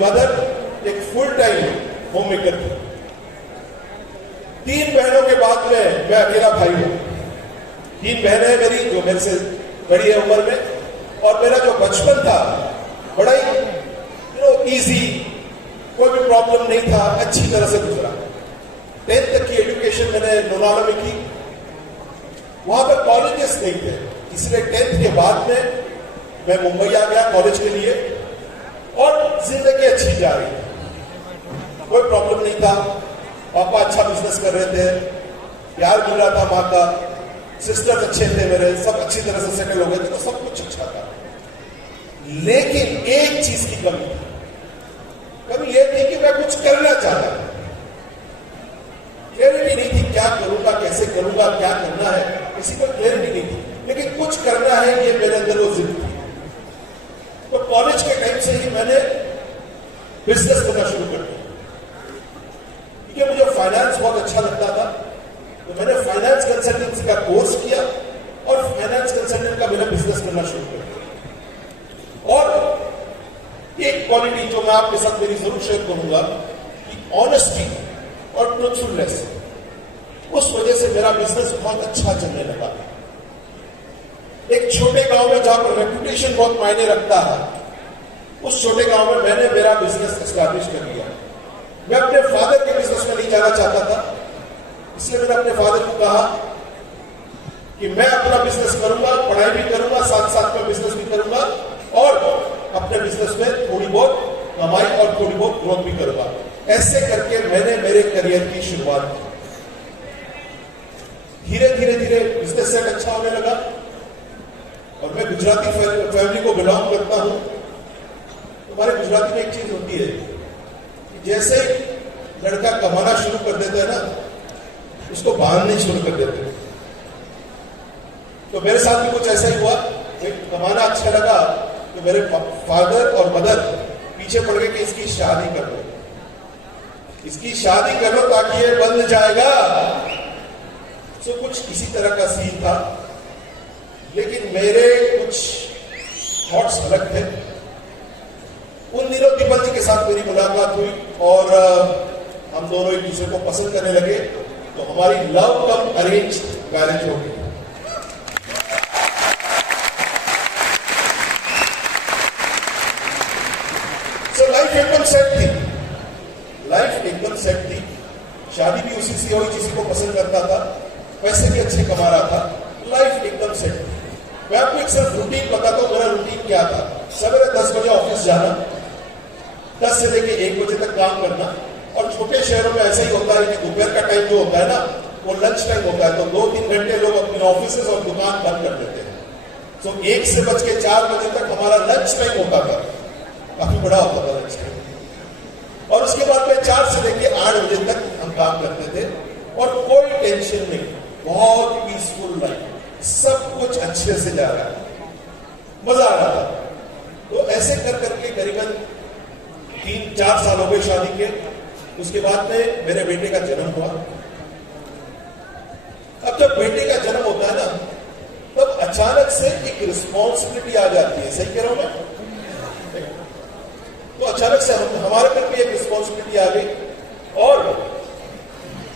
Mother एक full time home maker थी। 3 बहनों के बाद में मैं अकेला भाई हूं। 3 बहनें मेरी जो मेरे से बड़ी है उम्र में, और मेरा जो बचपन था बड़ा ही इजी, कोई भी प्रॉब्लम नहीं था, अच्छी तरह से गुजरा। 10th तक की एजुकेशन मैंने लोनावला में की। वहां पर कॉलेजेस नहीं थे, इसलिए 10th के बाद में मैं मुंबई आ गया कॉलेज के लिए, और जिंदगी अच्छी जा रही थी, कोई प्रॉब्लम नहीं था। पापा अच्छा बिजनेस कर रहे थे, प्यार मिल रहा था माँ का, सिस्टर्स अच्छे थे मेरे, सब अच्छी तरह से सेटल हो गए थे, तो सब कुछ अच्छा था। लेकिन एक चीज की कमी थी। कमी यह थी कि मैं कुछ करना चाहता था, क्लैरिटी नहीं थी क्या करूंगा, कैसे करूंगा, क्या करना है, किसी को क्लैरिटी नहीं थी, लेकिन कुछ करना है ये मेरे अंदर वो जिद थी। तो कॉलेज के टाइम से ही मैंने बिजनेस करना शुरू कर दिया, क्योंकि मुझे फाइनेंस बहुत अच्छा लगता था। तो मैंने फाइनेंस कंसल्टेंसी का कोर्स किया और फाइनेंस कंसल्टेंट का मैंने बिजनेस करना शुरू कर दिया। और एक क्वालिटी जो मैं आपके साथ मेरी जरूर शेयर करूंगा कि ऑनेस्टी और ट्रूथफुलनेस, उस वजह से मेरा बिजनेस बहुत अच्छा चलने लगा। एक छोटे गांव में जहां पर रेपुटेशन बहुत मायने रखता है, उस छोटे गांव में मैंने मेरा बिजनेस एस्टैब्लिश कर लिया। मैं अपने फादर के बिजनेस में नहीं जाना चाहता था, इसलिए मैंने अपने फादर को कहा कि मैं अपना बिजनेस करूंगा, पढ़ाई भी करूंगा, साथ साथ में बिजनेस भी करूंगा, और अपने बिजनेस में थोड़ी बहुत कमाई और थोड़ी बहुत ग्रोथ भी करूंगा। ऐसे करके मैंने मेरे करियर की शुरुआत की। धीरे धीरे धीरे बिजनेस सेट अच्छा होने लगा, और मैं गुजराती फैमिली को बिलोंग करता हूं। हमारे गुजराती में एक चीज होती है कि जैसे लड़का कमाना शुरू कर देता है ना, उसको बांधने शुरू कर देते हैं। तो मेरे साथ भी कुछ ऐसा ही हुआ। कमाना अच्छा लगा तो मेरे फादर और मदर पीछे पड़ गए कि इसकी शादी कर लो, इसकी शादी कर लो ताकि ये बंध जाएगा। सो कुछ इसी तरह का सीन था, लेकिन मेरे कुछ थॉट्स अलग थे। उन दिनों दीपक जी के साथ मेरी मुलाकात हुई और हम दोनों एक दूसरे को पसंद करने लगे, तो हमारी लव कम अरेंज मैरिज हो गई। सो लाइफ एकदम सेट थी, लाइफ एकदम सेट थी। शादी भी उसी से हुई जिसी को पसंद करता था, पैसे भी अच्छे कमा रहा था, लाइफ एकदम सेट थी। मैं आपको एक सिर्फ रूटीन बताता हूं, मेरा रूटीन क्या था। सवेरे 10 बजे ऑफिस जाना, 10 से लेके 1 बजे तक काम करना। और छोटे शहरों में ऐसा ही होता है कि दोपहर का टाइम जो होता है ना, वो लंच टाइम होता है, तो 2-3 घंटे लोग अपने ऑफिस और दुकान बंद कर देते हैं। तो 1 से बज के 4 बजे तक हमारा लंच टाइम होता था, काफी बड़ा होता था लंच टाइम। और उसके बाद में 4 से लेके 8 बजे तक हम काम करते थे, और कोई टेंशन नहीं, बहुत पीसफुल लाइफ, सब कुछ अच्छे से जा रहा है, मजा आ रहा था। तो ऐसे कर करके करीबन 3-4 साल हो गए शादी के। उसके बाद में मेरे बेटे का जन्म हुआ। अब जब बेटे का जन्म होता है ना, तब अचानक से एक रिस्पॉन्सिबिलिटी आ जाती है। सही कह रहा हूं मैं? तो अचानक से हमारे पर भी एक रिस्पॉन्सिबिलिटी आ गई, और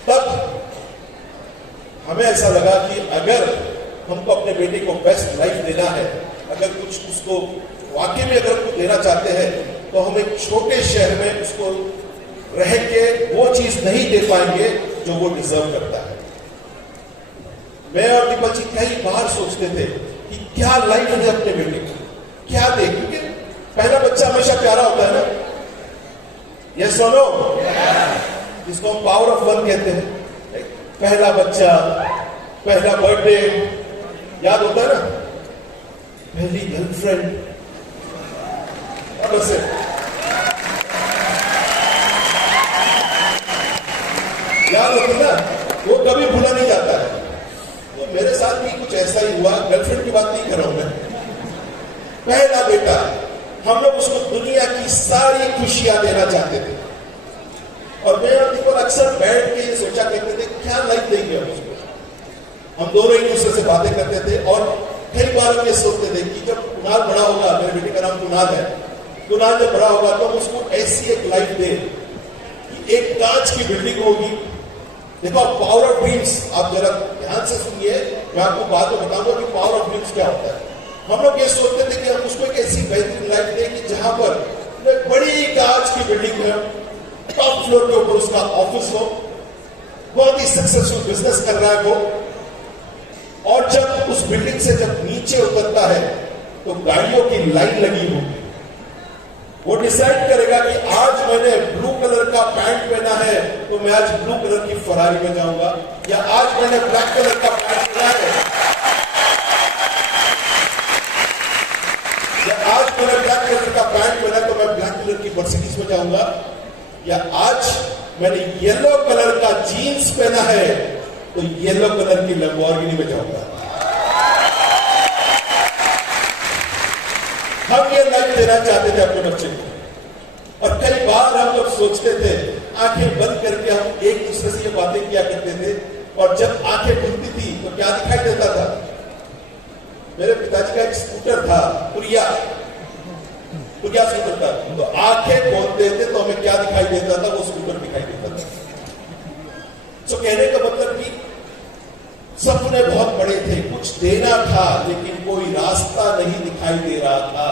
तब हमें ऐसा लगा कि अगर हमको अपने बेटे को बेस्ट लाइफ देना है, अगर कुछ उसको वाकई में अगर कुछ देना चाहते हैं, तो हम एक छोटे शहर में उसको रह के वो चीज नहीं दे पाएंगे जो वो डिजर्व करता है। मैं और दीपक जी कई बार सोचते थे कि क्या लाइफ है अपने बेटे को, क्या दे, क्योंकि पहला बच्चा हमेशा प्यारा होता है ना। यस और नो? जिसको हम पावर ऑफ 1 कहते हैं। पहला बच्चा, पहला बर्थडे, याद होता है ना, पहली गर्लफ्रेंड, और उससे याद होती ना, वो कभी भूला नहीं जाता है। तो मेरे साथ भी कुछ ऐसा ही हुआ। गर्लफ्रेंड की बात नहीं कर रहा हूं मैं, पहला बेटा, हम लोग उसको दुनिया की सारी खुशियां देना चाहते थे। और मैं और दीपक अक्सर बैठ के ये सोचा करते थे क्या लाइफ देंगे हम उसको। हम दोनों एक दूसरे से बातें करते थे, और कई बार हम ये सोचते थे कि जब कुणाल बड़ा होगा, मेरे बेटे का नाम कुणाल है, कुणाल जब बड़ा होगा तो उसको ऐसी एक लाइफ दे कि एक कांच की बिल्डिंग होगी। देखो पावर ऑफ ड्रीम्स, आप जरा ध्यान से सुनिए, मैं आपको बाद में बताऊंगा कि पावर ऑफ ड्रीम्स क्या होता है। हम लोग ये सोचते थे कि हम उसको एक ऐसी बेहतरीन लाइफ दें कि जहां पर बड़ी कांच की बिल्डिंग है, टॉप फ्लोर के ऊपर उसका ऑफिस हो, बहुत ही सक्सेसफुल बिजनेस कर रहा है वो, और जब उस बिल्डिंग से जब नीचे उतरता है तो गाड़ियों की लाइन लगी होगी। वो डिसाइड करेगा कि आज मैंने ब्लू कलर का पैंट पहना है तो मैं आज ब्लू कलर की फरारी में जाऊंगा, या आज मैंने ब्लैक कलर का पैंट पहना है, या आज मैंने ब्लैक कलर का पैंट पहना है तो मैं ब्लैक कलर की मर्सिडीज में जाऊंगा, या आज मैंने येलो कलर का जीन्स पहना है तो येलो कलर की लैम्बोर्गिनी में जाऊंगा। हम ये लाइफ देना चाहते थे अपने बच्चे को, और कई बार हम लोग सोचते थे, आंखें बंद करके हम एक दूसरे से ये बातें किया करते थे, और जब आंखें खुलती थी तो क्या दिखाई देता था? मेरे पिताजी का एक स्कूटर था, पुरिया स्कूटर था, तो आंखें खोलते थे तो हमें क्या दिखाई देता था? वो स्कूटर दिखाई देता था। तो कहने का मतलब कि सपने बहुत बड़े थे, कुछ देना था, लेकिन कोई रास्ता नहीं दिखाई दे रहा था,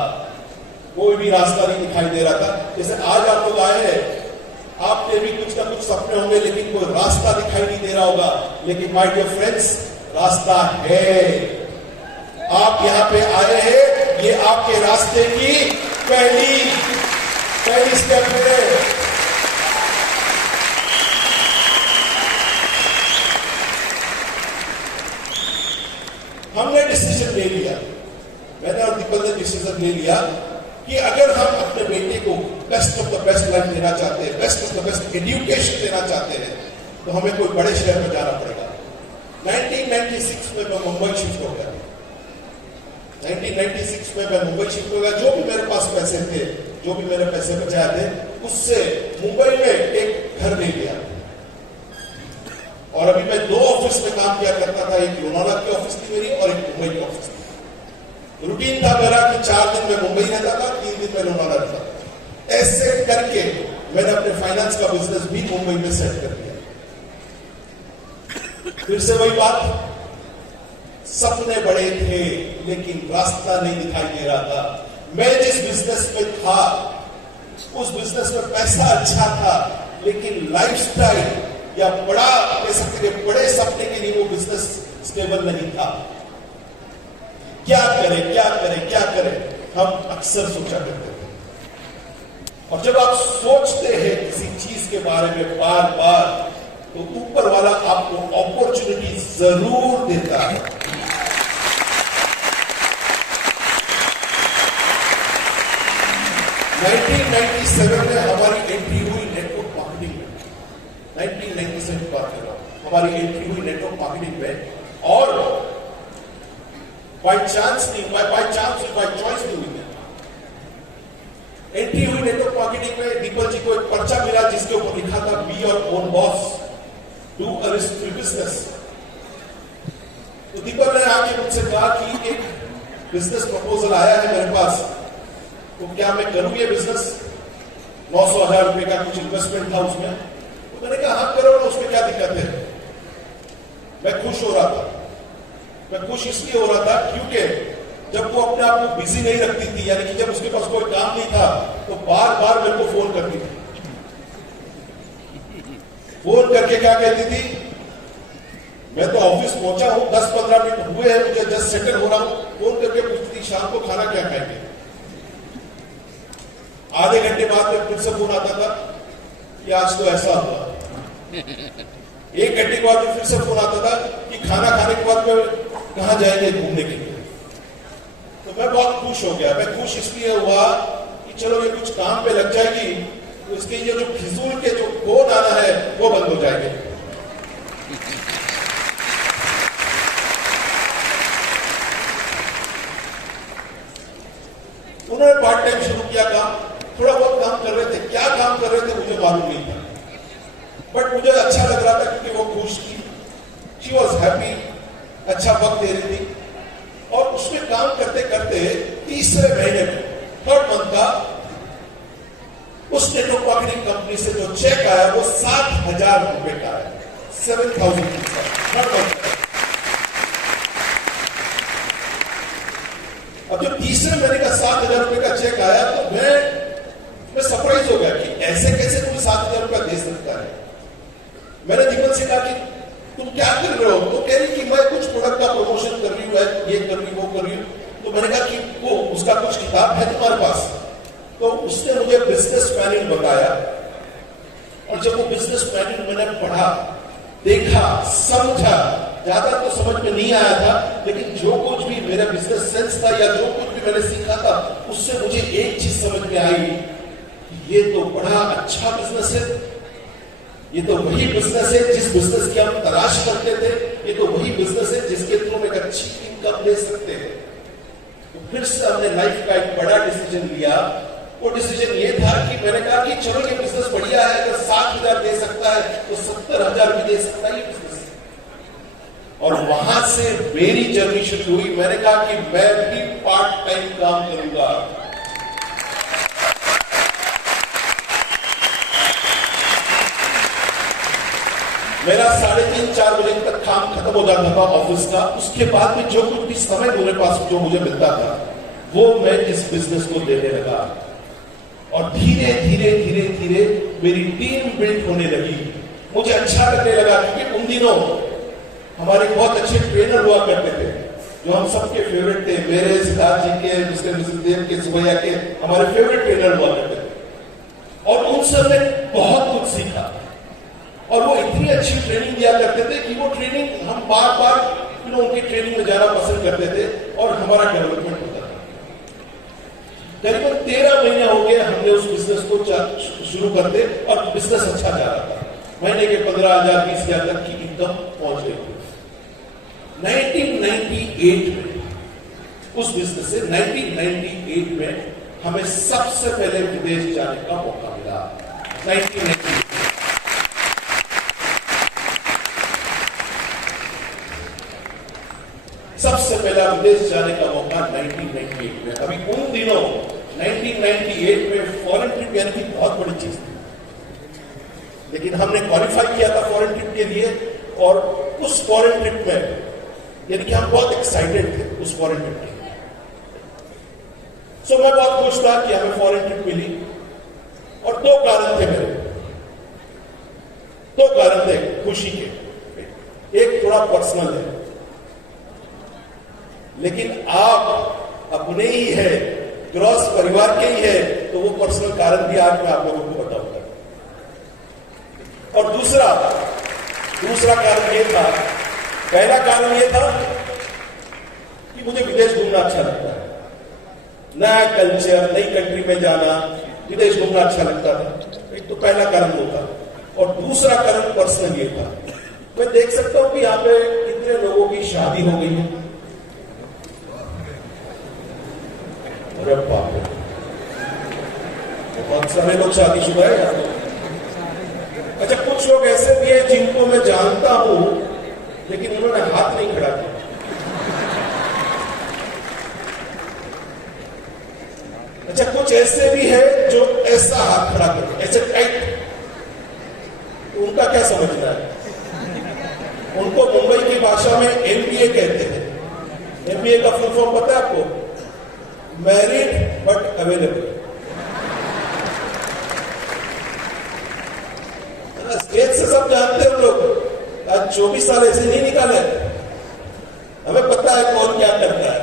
कोई भी रास्ता नहीं दिखाई दे रहा था। जैसे आज आप लोग आए हैं, आपके भी कुछ ना कुछ सपने होंगे, लेकिन कोई रास्ता दिखाई नहीं दे रहा होगा। लेकिन माय डियर फ्रेंड्स, रास्ता है। आप यहां पे आए हैं, ये आपके रास्ते की पहली स्टेप है। हमने डिसीजन ले लिया, मैंने और दीपक ने डिसीजन ले लिया कि अगर हम अपने बेटे को best of the best life देना चाहते हैं, best of the best education देना चाहते हैं, तो हमें कोई बड़े शहर में जाना पड़ेगा। 1996 में मैं मुंबई शिफ्ट हो गया। 1996 में मैं मुंबई शिफ्ट हो गया। जो भी मेरे पास पैसे थे, जो भी मैंने पैसे बचाए थे, उससे मुंबई में एक घर ले लिया। और अभी मैं 2 ऑफिस में काम किया करता था, एक लोनावला की ऑफिस थी मेरी और एक मुंबई की ऑफिस थी। रूटीन था मेरा कि 4 दिन मैं मुंबई रहता था, 3 दिन मैं लोनावला रहता था। ऐसे करके मैंने अपने फाइनेंस का बिजनेस भी मुंबई में सेट कर दिया। फिर से वही बात, सपने बड़े थे लेकिन रास्ता नहीं दिखाई दे रहा था। मैं जिस बिजनेस में था, उस बिजनेस में पैसा अच्छा था, लेकिन लाइफस्टाइल या बड़ा कह सकते हैं बड़े सपने के लिए वो बिजनेस स्टेबल नहीं था। क्या करें, हम अक्सर सोचा करते थे। और जब आप सोचते हैं किसी चीज के बारे में बार बार, तो ऊपर वाला आपको अपॉर्चुनिटी जरूर देता है। में हमारी एंट्री हुई नेटवर्क मार्केटिंग में। 1997 बात कर रहा हूं, हमारी एंट्री हुई नेटवर्क मार्केटिंग में, और बाय चांस नहीं, बाय चॉइस नहीं हुई। एंट्री हुई नेटवर्क मार्केटिंग में, दीपक जी को एक पर्चा मिला जिसके ऊपर लिखा था be your own boss, do a risk free business. तो दीपक ने आके मुझसे कहा कि एक बिजनेस प्रपोजल आया है मेरे पास, तो क्या मैं करूं ये बिजनेस? 900,000 रुपए का कुछ इन्वेस्टमेंट था उसमें। तो मैंने कहा हाँ करो ना, उसमें क्या दिक्कत है। मैं खुश हो रहा था। मैं खुश इसलिए हो रहा था क्योंकि जब वो अपने आप को बिजी नहीं रखती थी, यानी कि जब उसके पास कोई काम नहीं था, तो बार बार मेरे को फोन करती थी। फोन करके क्या कहती थी, मैं तो ऑफिस पहुंचा हूं, 10-15 मिनट हुए हैं, मुझे जस्ट सेटल हो रहा हूं। फोन करके पूछती थी शाम को खाना क्या खाएंगे। आधे घंटे बाद में फिर से फोन आता था कि आज तो ऐसा हुआ। 1 घंटे के बाद में फिर से फोन आता था कि खाना खाने के बाद में कहां जाएंगे घूमने के लिए। तो मैं बहुत खुश हो गया। मैं खुश इसलिए हुआ कि चलो ये कुछ काम पे लग जाएगी, तो इसके ये जो फिजूल के जो फोन आना है वो बंद हो जाएंगे। उन्होंने पार्ट टाइम शुरू किया काम, थोड़ा बहुत काम कर रहे थे। क्या काम कर रहे थे मुझे मालूम नहीं था, बट मुझे अच्छा लग रहा था क्योंकि वो खुश थी, शी वॉज हैप्पी, अच्छा वक्त दे रही थी। और उसमें काम करते करते तीसरे महीने में, 3rd मंथ का उस नेटवर्क मार्केटिंग कंपनी से जो चेक आया वो 7,000 रुपए का है, 7,000 रुपीज। अब जो तीसरे महीने का 7,000 रुपए का चेक आया तो मैं सरप्राइज हो गया कि ऐसे कैसे तुम 7,000 रुपया दे सकता है। मैंने दीपक से कहा कि तुम क्या कर रहे हो? तो कह रही कि मैं कुछ प्रोडक्ट का प्रमोशन कर रही हूँ, ये कर रही हूँ, वो कर रही हूँ। तो मैंने कहा कि वो उसका कुछ किताब है तुम्हारे पास? तो उसने मुझे बिजनेस मैनुअल बताया, और जब वो बिजनेस मैनुअल मैंने पढ़ा, देखा, समझा, ज्यादा तो समझ में नहीं आया था, लेकिन जो कुछ भी मेरा बिजनेस सेंस था या जो कुछ भी मैंने सीखा था, उससे मुझे एक चीज समझ में आई, ये तो बड़ा अच्छा बिजनेस है, ये तो वही बिजनेस है जिस बिजनेस की हम तलाश करते थे, ये तो वही बिजनेस है जिसके थ्रू हम एक अच्छी इनकम ले सकते हैं। तो फिर से हमने लाइफ का एक बड़ा डिसीजन लिया। वो डिसीजन ये था कि मैंने कहा कि चलो ये बिजनेस बढ़िया है, अगर 7,000 दे सकता है तो 70,000 भी दे सकता है ये बिजनेस। और वहां से मेरी जर्नी शुरू हुई। मैंने कहा कि मैं भी पार्ट टाइम काम करूंगा। मेरा 3:30-4 बजे तक काम खत्म हो जाता था ऑफिस का। उसके बाद में जो कुछ भी समय मेरे पास जो मुझे मिलता था वो मैं इस बिजनेस को देने लगा। और धीरे धीरे धीरे धीरे मेरी टीम बिल्ड होने लगी। मुझे अच्छा लगने लगा, क्योंकि उन दिनों हमारे बहुत अच्छे ट्रेनर हुआ करते थे जो हम सबके फेवरेट थे। मेरे, सिद्धार्थ जी के, मिस्टर देव के, सुबैया के, हमारे फेवरेट ट्रेनर हुआ करते थे। और उनसे हमने बहुत कुछ सीखा। और वो इतनी अच्छी ट्रेनिंग दिया करते थे कि वो ट्रेनिंग हम बार बार उनकी ट्रेनिंग में जाना पसंद करते थे और हमारा डेवलपमेंट होता था। करीबन 13 महीने हो गए हमने उस बिजनेस को शुरू करते, और बिजनेस अच्छा जा रहा था। महीने के 15,000 20,000 तक की इनकम पहुंच गई थी। 1998 में उस बिजनेस से 1998 में हमें सबसे पहले विदेश जाने का मौका मिला। 1998 सबसे पहला विदेश जाने का मौका 1998 में। अभी उन दिनों 1998 में फॉरेन ट्रिप यानी कि बहुत बड़ी चीज थी, लेकिन हमने क्वालिफाई किया था फॉरेन ट्रिप के लिए। और उस फॉरेन ट्रिप में यानी कि हम बहुत एक्साइटेड थे उस फॉरेन ट्रिप के लिए। सो मैं बहुत खुश था कि हमें फॉरेन ट्रिप मिली। और 2 कारण थे मेरे, 2 कारण थे खुशी के। एक थोड़ा पर्सनल है, लेकिन आप अपने ही है, क्रॉस परिवार के ही है, तो वो पर्सनल कारण भी आज मैं आप लोगों को बताऊंगा। और दूसरा कारण ये था, पहला कारण ये था कि मुझे विदेश घूमना अच्छा लगता है। नया कल्चर, नई कंट्री में जाना, विदेश घूमना अच्छा लगता था। एक तो पहला कारण वो था। और दूसरा कारण पर्सनल ये था, मैं देख सकता हूं कि यहाँ पे कितने लोगों की शादी हो गई है। अरे बाप रे, बहुत सारे लोग शादीशुदा है यहाँ पे। अच्छा, कुछ लोग ऐसे भी हैं जिनको मैं जानता हूं लेकिन उन्होंने हाथ नहीं खड़ा किया। अच्छा, कुछ ऐसे भी है जो ऐसा हाथ खड़ा करते, ऐसे टाइट। तो उनका क्या समझना है? उनको मुंबई की भाषा में MBA कहते हैं। MBA का फुल फॉर्म पता है आपको? Married but available. स्टेज से सब जानते हैं लोग। आज 24 साल ऐसे नहीं निकाले, हमें पता है कौन क्या करता है।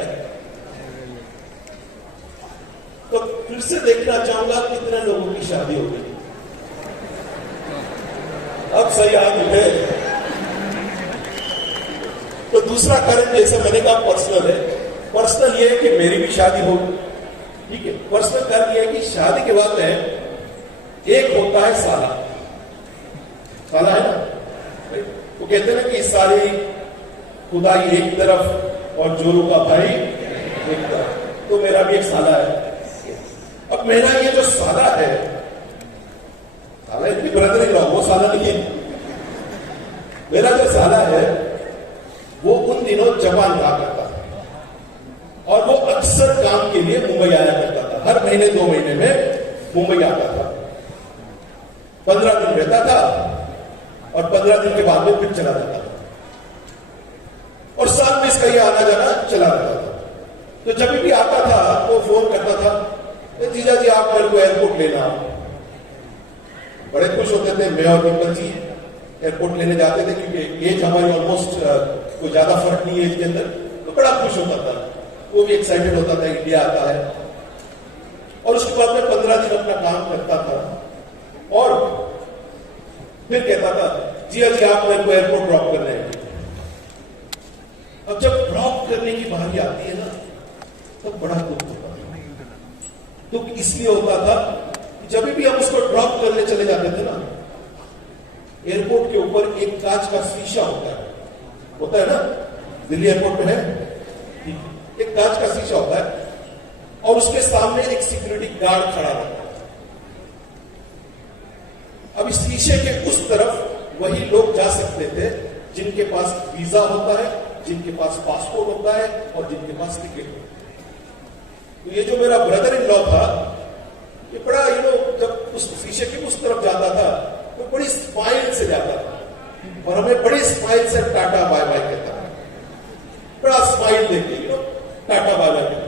तो फिर से देखना चाहूंगा कितने लोगों की शादी हो गई। अब सही हाथ उठे। तो दूसरा कारण, जैसे मैंने कहा, पर्सनल है। पर्सनल ये है कि मेरी भी शादी हो, ठीक है। पर्सनल कारण ये है कि शादी के बाद में एक होता है साला है ना, वो कहते हैं कि सारी खुदाई एक तरफ और जोरू का भाई एक तरफ। तो मेरा भी एक साला है। अब मेरा ये जो साला है, साला इतनी ब्रदर ही रहा, वो साला नहीं है। मेरा जो साला है वो उन दिनों जापान रहा करता था और वो अक्सर काम के लिए मुंबई आया करता था। हर महीने 2 महीने में मुंबई आता था। 15 दिन रहता था और 15 दिन के बाद में फिर चला जाता था, और साथ में इसका ये आना जाना चला रहता था। तो जब भी आता था तो फोन करता था, जीजा जी आप मेरे को एयरपोर्ट लेना। बड़े खुश होते थे। मैं और डिम्पल जी एयरपोर्ट लेने जाते थे, क्योंकि एज हमारी ऑलमोस्ट कोई ज्यादा फर्क नहीं है एज के अंदर, तो बड़ा खुश होता था। वो भी एक्साइटेड होता था इंडिया आता है। और उसके बाद में 15 दिन अपना काम करता था और फिर कहता था, जीजा जी आप मेरे को एयरपोर्ट ड्रॉप करने हैं। अब जब ड्रॉप करने की बारी आती है ना, तब बड़ा दुख होता है। दुख इसलिए होता था कि जब भी हम उसको ड्रॉप करने चले जाते थे ना, एयरपोर्ट के ऊपर एक कांच का शीशा होता है ना, दिल्ली एयरपोर्ट में है, एक कांच का शीशा होता है और उसके सामने एक सिक्योरिटी गार्ड खड़ा रहता है। अब इस शीशे के उस तरफ वही लोग जा सकते थे जिनके पास वीजा होता है, जिनके पास पासपोर्ट होता है और जिनके पास टिकट होता है। तो ये जो मेरा ब्रदर इन लॉ था, ये बड़ा जब उस शीशे के उस तरफ जाता था तो बड़ी स्माइल से जाता था और हमें बड़ी स्माइल से टाटा बाय बाय कहता था। बड़ा स्माइल देके टाटा बाय बाय कहता।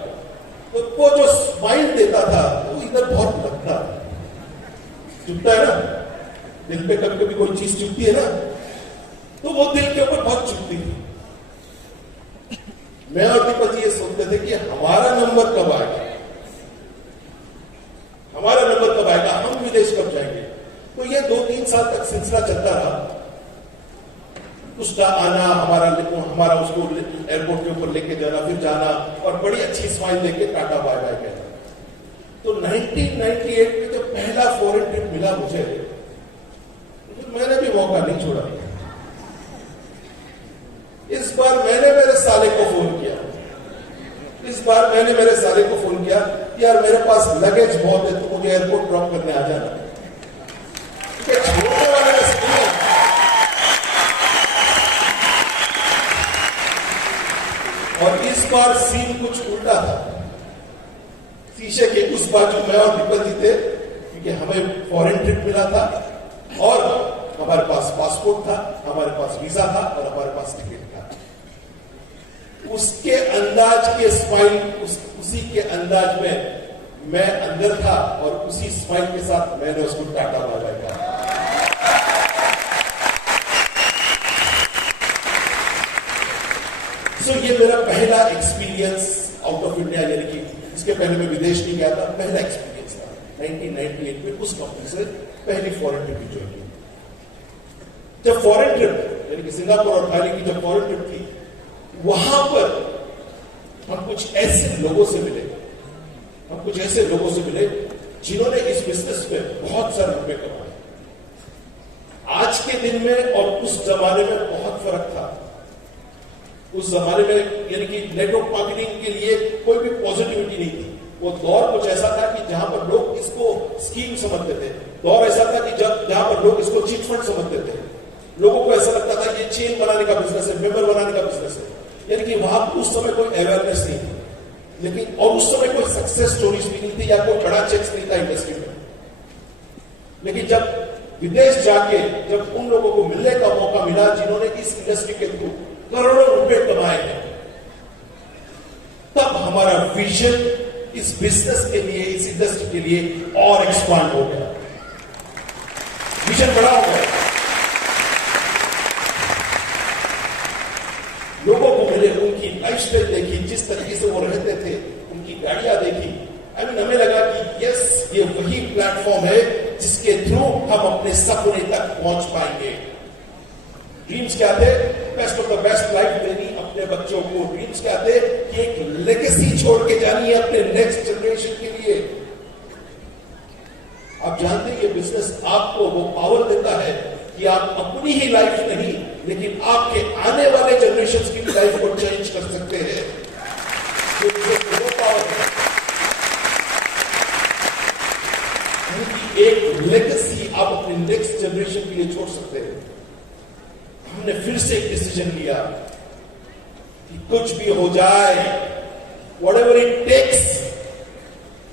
तो वो जो स्माइल देता था वो इधर बहुत लगता है, चुभता है ना दिल पे, कभी कभी कोई चीज चुभती है ना, तो वो दिल के ऊपर बहुत चुभती थी। मैं और दीपक जी ये सोचते थे कि हमारा नंबर कब आएगा, हमारा नंबर कब आएगा, हम विदेश कब जाएंगे। तो ये 2-3 साल तक सिलसिला चलता रहा। उसका आना, हमारा उसको एयरपोर्ट के ऊपर लेके जाना, फिर जाना और बड़ी अच्छी स्माइल देके टाटा बाय बाय कहना। तो 1998 में जब पहला फॉरेन ट्रिप मिला मुझे, तो मैंने भी मौका नहीं छोड़ा। इस बार मैंने मेरे साले को फोन किया, यार मेरे पास लगेज बहुत है, तो मुझे एयरपोर्ट ड्रॉप करने आ जाना। छोटे वाले का सीन, और इस बार सीन कुछ उल्टा था। शीशे के उस बाजू मैं और दीपक जी थे, क्योंकि हमें फॉरेन ट्रिप मिला था और हमारे पास पासपोर्ट था, हमारे पास वीजा था और हमारे पास टिकट था। उसके अंदाज के स्माइल, उसी के अंदाज में मैं अंदर था और उसी स्माइल के साथ मैंने उसको टाटा बाय बाय कहा। सो ये मेरा पहला एक्सपीरियंस आउट ऑफ इंडिया, यानी कि इसके पहले मैं विदेश नहीं गया था, पहला एक्सपीरियंस था 1998 में। उस कंपनी से पहली फॉरेन ट्रिप ज्वाइन की। जब फॉरेन ट्रिप यानी कि सिंगापुर और थाईलैंड की जब फॉरेन ट्रिप थी, वहां पर हम कुछ ऐसे लोगों से मिले जिन्होंने इस बिजनेस में बहुत सारे रुपए कमाए। आज के दिन में और उस जमाने में बहुत फर्क था। उस जमाने में यानी कि नेटवर्क मार्केटिंग के लिए कोई भी पॉजिटिविटी नहीं थी। वो दौर कुछ ऐसा था कि जहां पर लोग इसको स्कीम समझते थे, दौर ऐसा था कि जहां पर लोग इसको चिट फंड समझते थे। लोगों को ऐसा लगता था कि चेन बनाने का बिजनेस है, मेंबर बनाने का बिजनेस है, यानी कि वहां उस समय कोई अवेयरनेस नहीं थी। लेकिन और उस समय कोई सक्सेस स्टोरीज भी नहीं थी या कोई बड़ा चेक्स नहीं था इंडस्ट्री में। लेकिन जब विदेश जाके जब उन लोगों को मिलने का मौका मिला जिन्होंने इस इंडस्ट्री के थ्रू करोड़ों रुपए कमाए हैं, तब हमारा विजन इस बिजनेस के लिए, इस इंडस्ट्री के लिए और एक्सपांड हो गया, विजन बड़ा हो गया। लोगों को मिले, उनकी लाइफस्टाइल देखी, जिस तरीके से वो रहते थे, उनकी गाड़ियां देखी। हमें लगा कि यस, ये वही प्लेटफॉर्म है जिसके थ्रू हम अपने सपने तक पहुंच पाएंगे। ड्रीम्स क्या थे? Best of the best life देनी अपने बच्चों को। ड्रीम्स क्या थे? कि एक लेगेसी छोड़ के जानी है अपने नेक्स्ट जनरेशन के लिए। आप जानते हैं ये बिजनेस आपको वो पावर देता है कि आप अपनी ही लाइफ नहीं, लेकिन आपके आने वाले जनरेशन की लाइफ को चेंज कर सकते हैं। वो पावर है, एक लेगेसी आप अपने नेक्स्ट जनरेशन के लिए छोड़ सकते हैं। हमने फिर से एक डिसीजन लिया कि कुछ भी हो जाए, whatever it takes,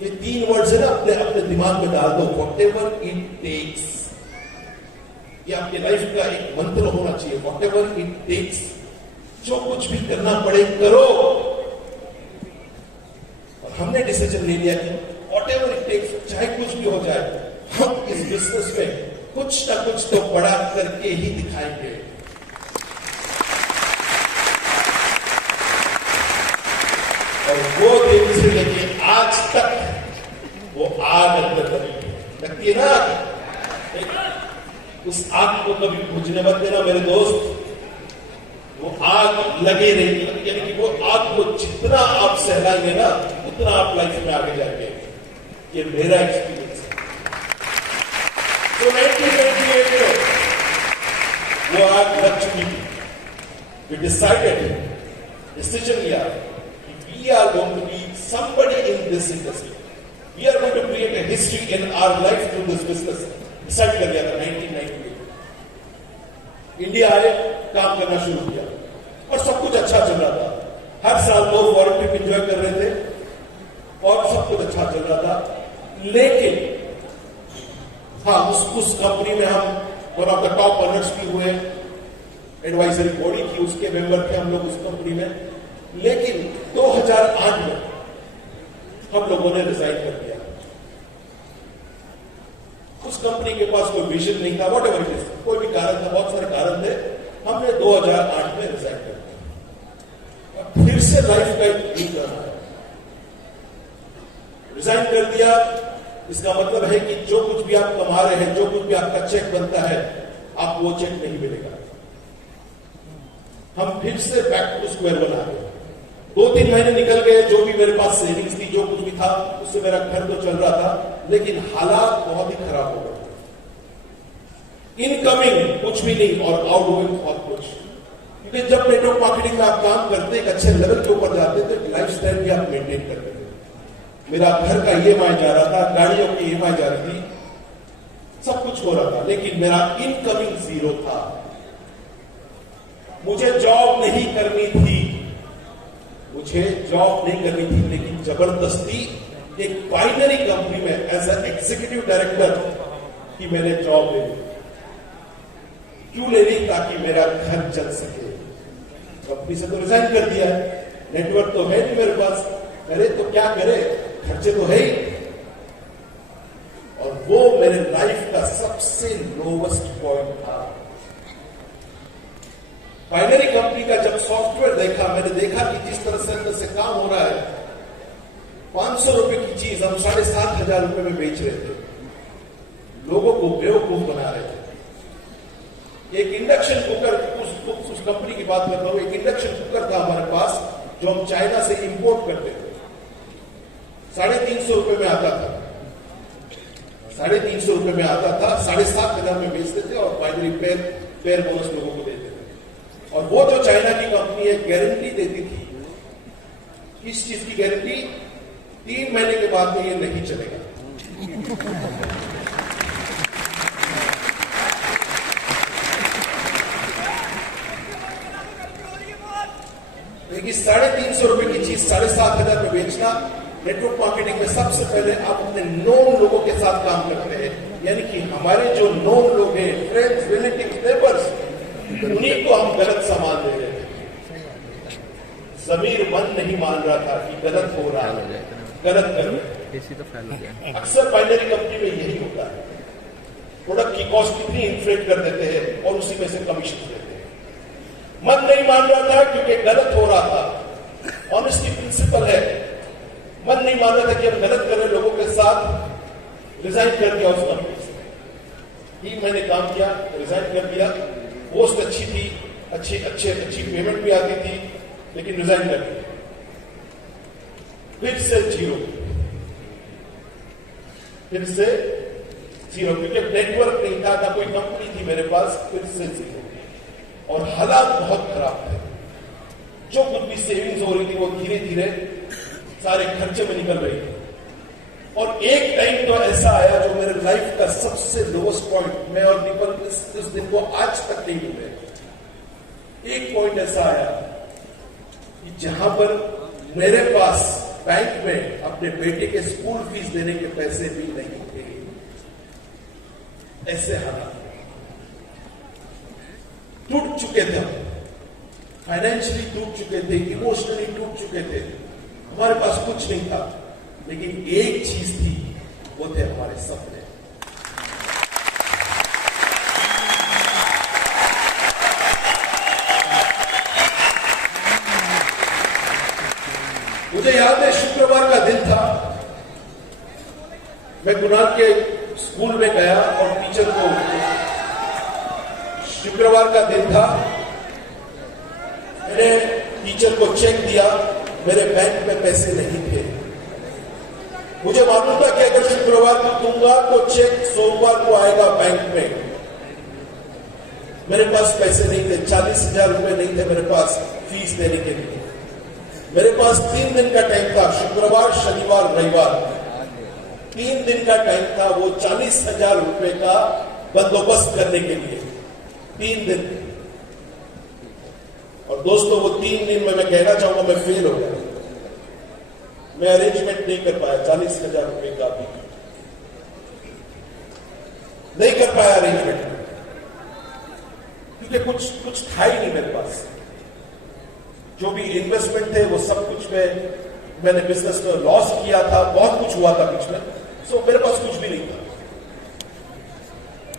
ये 3 वर्ड्स है ना, अपने दिमाग में डाल दो, whatever it takes। ये आपके लाइफ का एक मंत्र होना चाहिए, वॉट एवर इट टेक्स, जो कुछ भी करना पड़े करो। और हमने डिसीजन ले लिया कि वॉट एवर इट टेक्स, चाहे कुछ भी हो जाए, हम इस बिजनेस में कुछ ना कुछ तो बड़ा करके ही दिखाएंगे। और वो दिन से लेके आज तक वो आग अंदर लगती है ना, उस आग को कभी बुझने मत देना मेरे दोस्त। वो आग लगे रहेगी, यानी कि वो आग को जितना आप सहलाएंगे ना, उतना आप लाइफ में आगे जाएंगे। ये मेरा एक्सपीरियंस है। तो 1998 में वो आग लग चुकी थी। वी डिसीजन लिया we are going to be somebody in this industry. We are going to create a history in our life through this business. Decide कर लिया था 1998। इंडिया आए, काम करना शुरू किया और सब कुछ अच्छा चल रहा था। हर साल लोग फॉरेन ट्रिप एंजॉय कर रहे थे और सब कुछ अच्छा चल रहा था। लेकिन हाँ, उस कंपनी में हम one of the top earners भी हुए, एडवाइजरी बॉडी थी, उसके मेंबर थे हम लोग उस कंपनी में। लेकिन 2008 में हम लोगों ने रिजाइन कर दिया। उस कंपनी के पास कोई विजन नहीं था, वॉट एवर इट इज, कोई भी कारण था, बहुत सारे कारण थे। हमने 2008 में रिजाइन कर दिया। फिर से लाइफ का एक टर्न आया, रिजाइन कर दिया। इसका मतलब है कि जो कुछ भी आप कमा रहे हैं, जो कुछ भी आपका चेक बनता है, आपको वो चेक नहीं मिलेगा। हम फिर से बैक टू स्क्वायर वन आ गए। 2-3 महीने निकल गए, जो भी मेरे पास सेविंग्स थी, जो कुछ भी था, उससे मेरा घर तो चल रहा था, लेकिन हालात बहुत ही खराब हो गए। इनकमिंग कुछ भी नहीं और आउटगोइंग बहुत कुछ। क्योंकि जब नेटवर्क मार्केटिंग में आप काम करते, एक अच्छे लेवल के ऊपर जाते, तो लाइफ स्टाइल भी आप मेंटेन करते थे। मेरा घर का EMI जा रहा था, गाड़ियों की EMI जा रही थी, सब कुछ हो रहा था, लेकिन मेरा इनकमिंग जीरो था। मुझे जॉब नहीं करनी थी, लेकिन जबरदस्ती एक बाइनरी कंपनी में एज ए एग्जीक्यूटिव डायरेक्टर की मैंने जॉब ले ली। क्यों ले ली? ताकि मेरा घर चल सके। कंपनी से तो रिजाइन कर दिया, नेटवर्क तो है नहीं मेरे पास, अरे तो क्या करे, खर्चे तो है ही। और वो मेरे लाइफ का सबसे लोवेस्ट पॉइंट था। बाइनरी कंपनी का जब सॉफ्टवेयर देखा, मैंने देखा कि जिस तरह से काम हो रहा है, 500 रुपए की चीज हम 7,500 रुपए में बेच रहे थे, लोगों को बेवकूफ बना रहे थे। एक इंडक्शन कुकर, उस कंपनी की बात करता हूं, एक इंडक्शन कुकर था हमारे पास जो हम चाइना से इंपोर्ट करते थे, 350 रुपए में आता था, 350 रुपए में आता था, 7,500 में बेचते थे और बाइनरी पेयर बोनस लोगों को देते थे। और वो जो चाइना की कंपनी है, गारंटी देती थी। किस चीज की गारंटी? 3 महीने के बाद में ये नहीं चलेगा। लेकिन 350 रुपए की चीज 7,500 में बेचना, नेटवर्क मार्केटिंग में सबसे पहले आप अपने नोन लोगों के साथ काम करते हैं, यानी कि हमारे जो नोन लोग हैं, फ्रेंड्स, रिलेटिव, नेबर्स, उन्हीं को हम गलत सामान दे रहे थे। जमीर मन नहीं मान रहा था कि गलत हो रहा है, गलत कर रहे हैं। अक्सर बाइनरी कंपनी में यही होता है, प्रोडक्ट की कॉस्ट कितनी इन्फ्लेट कर देते हैं और उसी में से कमीशन देते हैं। मन नहीं मान रहा था क्योंकि गलत हो रहा था। ऑनेस्टी प्रिंसिपल है। मन नहीं मान रहा था कि हम गलत कर रहे लोगों के साथ। रिजाइन कर दिया उस कंपनी से। 3 महीने काम किया, रिजाइन कर दिया। पोस्ट अच्छी थी, अच्छी पेमेंट भी आती थी, लेकिन रिजाइन कर दिया। फिर से जीरो, क्योंकि नेटवर्क नहीं था, ना कोई कंपनी थी मेरे पास। फिर से जीरो और हालात बहुत खराब थे। जो कुछ भी सेविंग्स हो रही थी वो धीरे धीरे सारे खर्चे में निकल रही थी। और एक टाइम तो ऐसा आया जो मेरे लाइफ का सबसे लोवेस्ट पॉइंट, मैं और दीपक इस दिन को आज तक नहीं भूले। एक पॉइंट ऐसा आया कि जहां पर मेरे पास बैंक में अपने बेटे के स्कूल फीस देने के पैसे भी नहीं थे। ऐसे हालात। टूट चुके थे, फाइनेंशियली टूट चुके थे, इमोशनली टूट चुके थे, हमारे पास कुछ नहीं था, लेकिन एक चीज थी, वो थे हमारे सपने। मुझे याद है शुक्रवार का दिन था, मैं कुणाल के स्कूल में गया और टीचर को, शुक्रवार का दिन था, मैंने टीचर को चेक दिया, मेरे बैंक में पैसे नहीं थे। मुझे मालूम था कि अगर शुक्रवार को दूंगा तो चेक सोमवार को आएगा बैंक में। मेरे पास पैसे नहीं थे, 40,000 रुपए नहीं थे मेरे पास फीस देने के लिए। मेरे पास 3 दिन का टाइम था, शुक्रवार, शनिवार, रविवार, 3 दिन का टाइम था वो 40,000 रुपए का बंदोबस्त करने के लिए, 3 दिन। और दोस्तों वो 3 दिन में मैं कहना चाहूंगा मैं फेल हो गया, मैं अरेंजमेंट नहीं कर पाया 40,000 रुपए का भी नहीं कर पाया अरेंजमेंट, क्योंकि कुछ था ही नहीं मेरे पास। जो भी इन्वेस्टमेंट थे वो सब कुछ मैंने बिजनेस में लॉस किया था, बहुत कुछ हुआ था बीच में, सो मेरे पास कुछ भी नहीं था।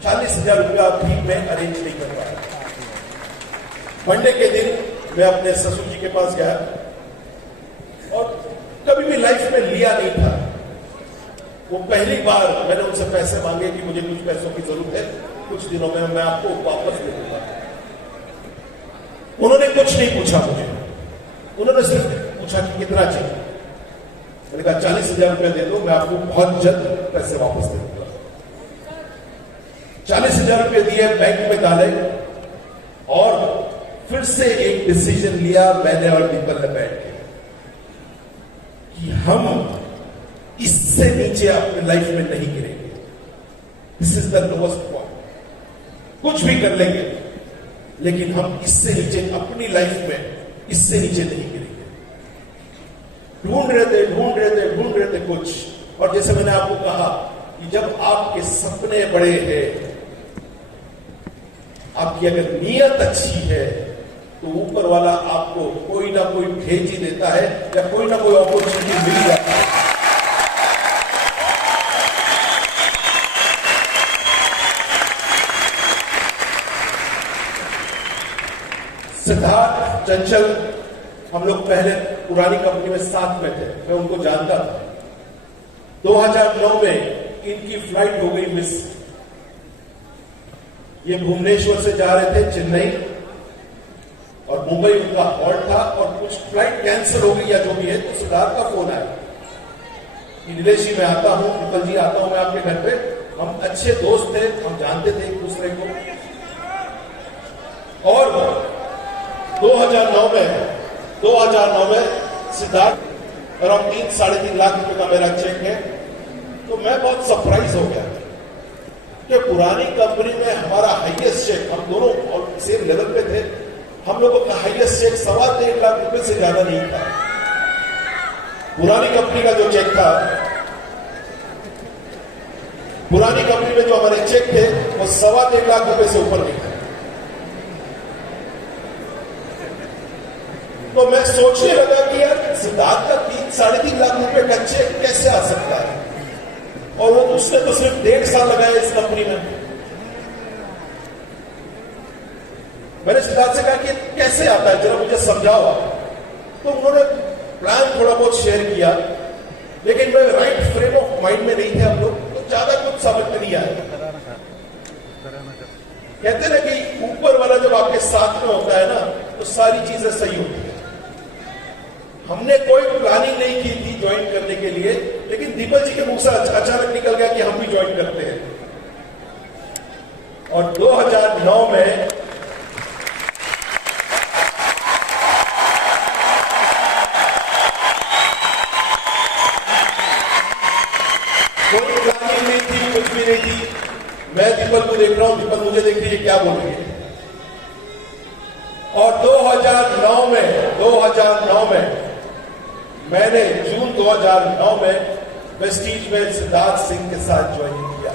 40,000 रुपया भी मैं अरेंज नहीं कर पाया। मंडे के दिन मैं अपने ससुर जी के पास गया और कभी भी लाइफ में लिया नहीं था, वो पहली बार मैंने उनसे पैसे मांगे कि मुझे कुछ पैसों की जरूरत है, कुछ दिनों में मैं आपको वापस दे दूंगा। उन्होंने कुछ नहीं पूछा मुझे, उन्होंने सिर्फ पूछा कि कितना चाहिए। मैंने कहा 40,000 रुपया दे दो, मैं आपको बहुत जल्द पैसे वापस दे दूंगा। 40,000 रुपये दिए, बैंक में डाले और फिर से एक डिसीजन लिया मैंने और दीपल ने बैठ के कि हम इससे नीचे अपने लाइफ में नहीं गिरेंगे। This is the lowest point. कुछ भी कर लेंगे लेकिन हम इससे नीचे अपनी लाइफ में इससे नीचे नहीं गिरेंगे। ढूंढ रहे थे कुछ, और जैसे मैंने आपको कहा कि जब आपके सपने बड़े हैं, आपकी अगर नीयत अच्छी है, तो ऊपर वाला आपको कोई ना कोई भेज ही देता है या कोई ना कोई अपॉर्चुनिटी मिल जाता है। सिद्धार्थ, चंचल, हम लोग पहले पुरानी कंपनी में साथ में थे, मैं उनको जानता था। 2009 में इनकी फ्लाइट हो गई मिस। ये भुवनेश्वर से जा रहे थे चेन्नई और मुंबई उनका हॉल्ट था और कुछ फ्लाइट कैंसिल हो गई या जो भी है, तो सिद्धार्थ का फोन आया कि नीलेश जी मैं आता हूं, दीपल जी आता हूं मैं आपके घर पे। हम अच्छे दोस्त थे, हम जानते थे एक दूसरे को। और 2009 में सिद्धार्थ अराउंड 3-3.5 लाख रुपए का मेरा चेक है। तो मैं बहुत सरप्राइज हो गया कि पुरानी कंपनी में हमारा हाईएस्ट चेक, हम दोनों और सेम लेवल पे थे, हम लोगों का हाईएस्ट चेक 1.25 लाख रुपए से ज्यादा नहीं था। पुरानी कंपनी का जो चेक था, पुरानी कंपनी में जो हमारे चेक थे वो 1.25 लाख रुपए से ऊपर नहीं था। तो मैं सोचने लगा कि यार सिद्धार्थ का 3-3.5 लाख रुपए का चेक कैसे आ सकता है, और वो उसने तो सिर्फ 1.5 साल लगाया इस कंपनी में। मैंने सिद्धार्थ से कहा कि कैसे आता है, जरा मुझे समझाओ आप। तो उन्होंने प्लान थोड़ा बहुत शेयर किया, लेकिन मैं राइट फ्रेम ऑफ माइंड में नहीं थे हम लोग, तो ज्यादा कुछ समझ में नहीं आया। कहते ना कि ऊपर वाला जब आपके साथ में होता है ना, तो सारी चीजें सही होती है। हमने कोई प्लानिंग नहीं की थी ज्वाइन करने के लिए, लेकिन दीपक जी के मुंह से अचानक निकल गया कि हम भी ज्वाइन करते हैं। और 2009 में कोई प्लानिंग नहीं थी, कुछ भी नहीं थी। मैं दीपक को देख रहा हूं, दीपक मुझे देख रही है, क्या बोलेंगे। और 2009 में मैंने जून 2009 में वेस्टीज में सिद्धार्थ सिंह के साथ ज्वाइन किया।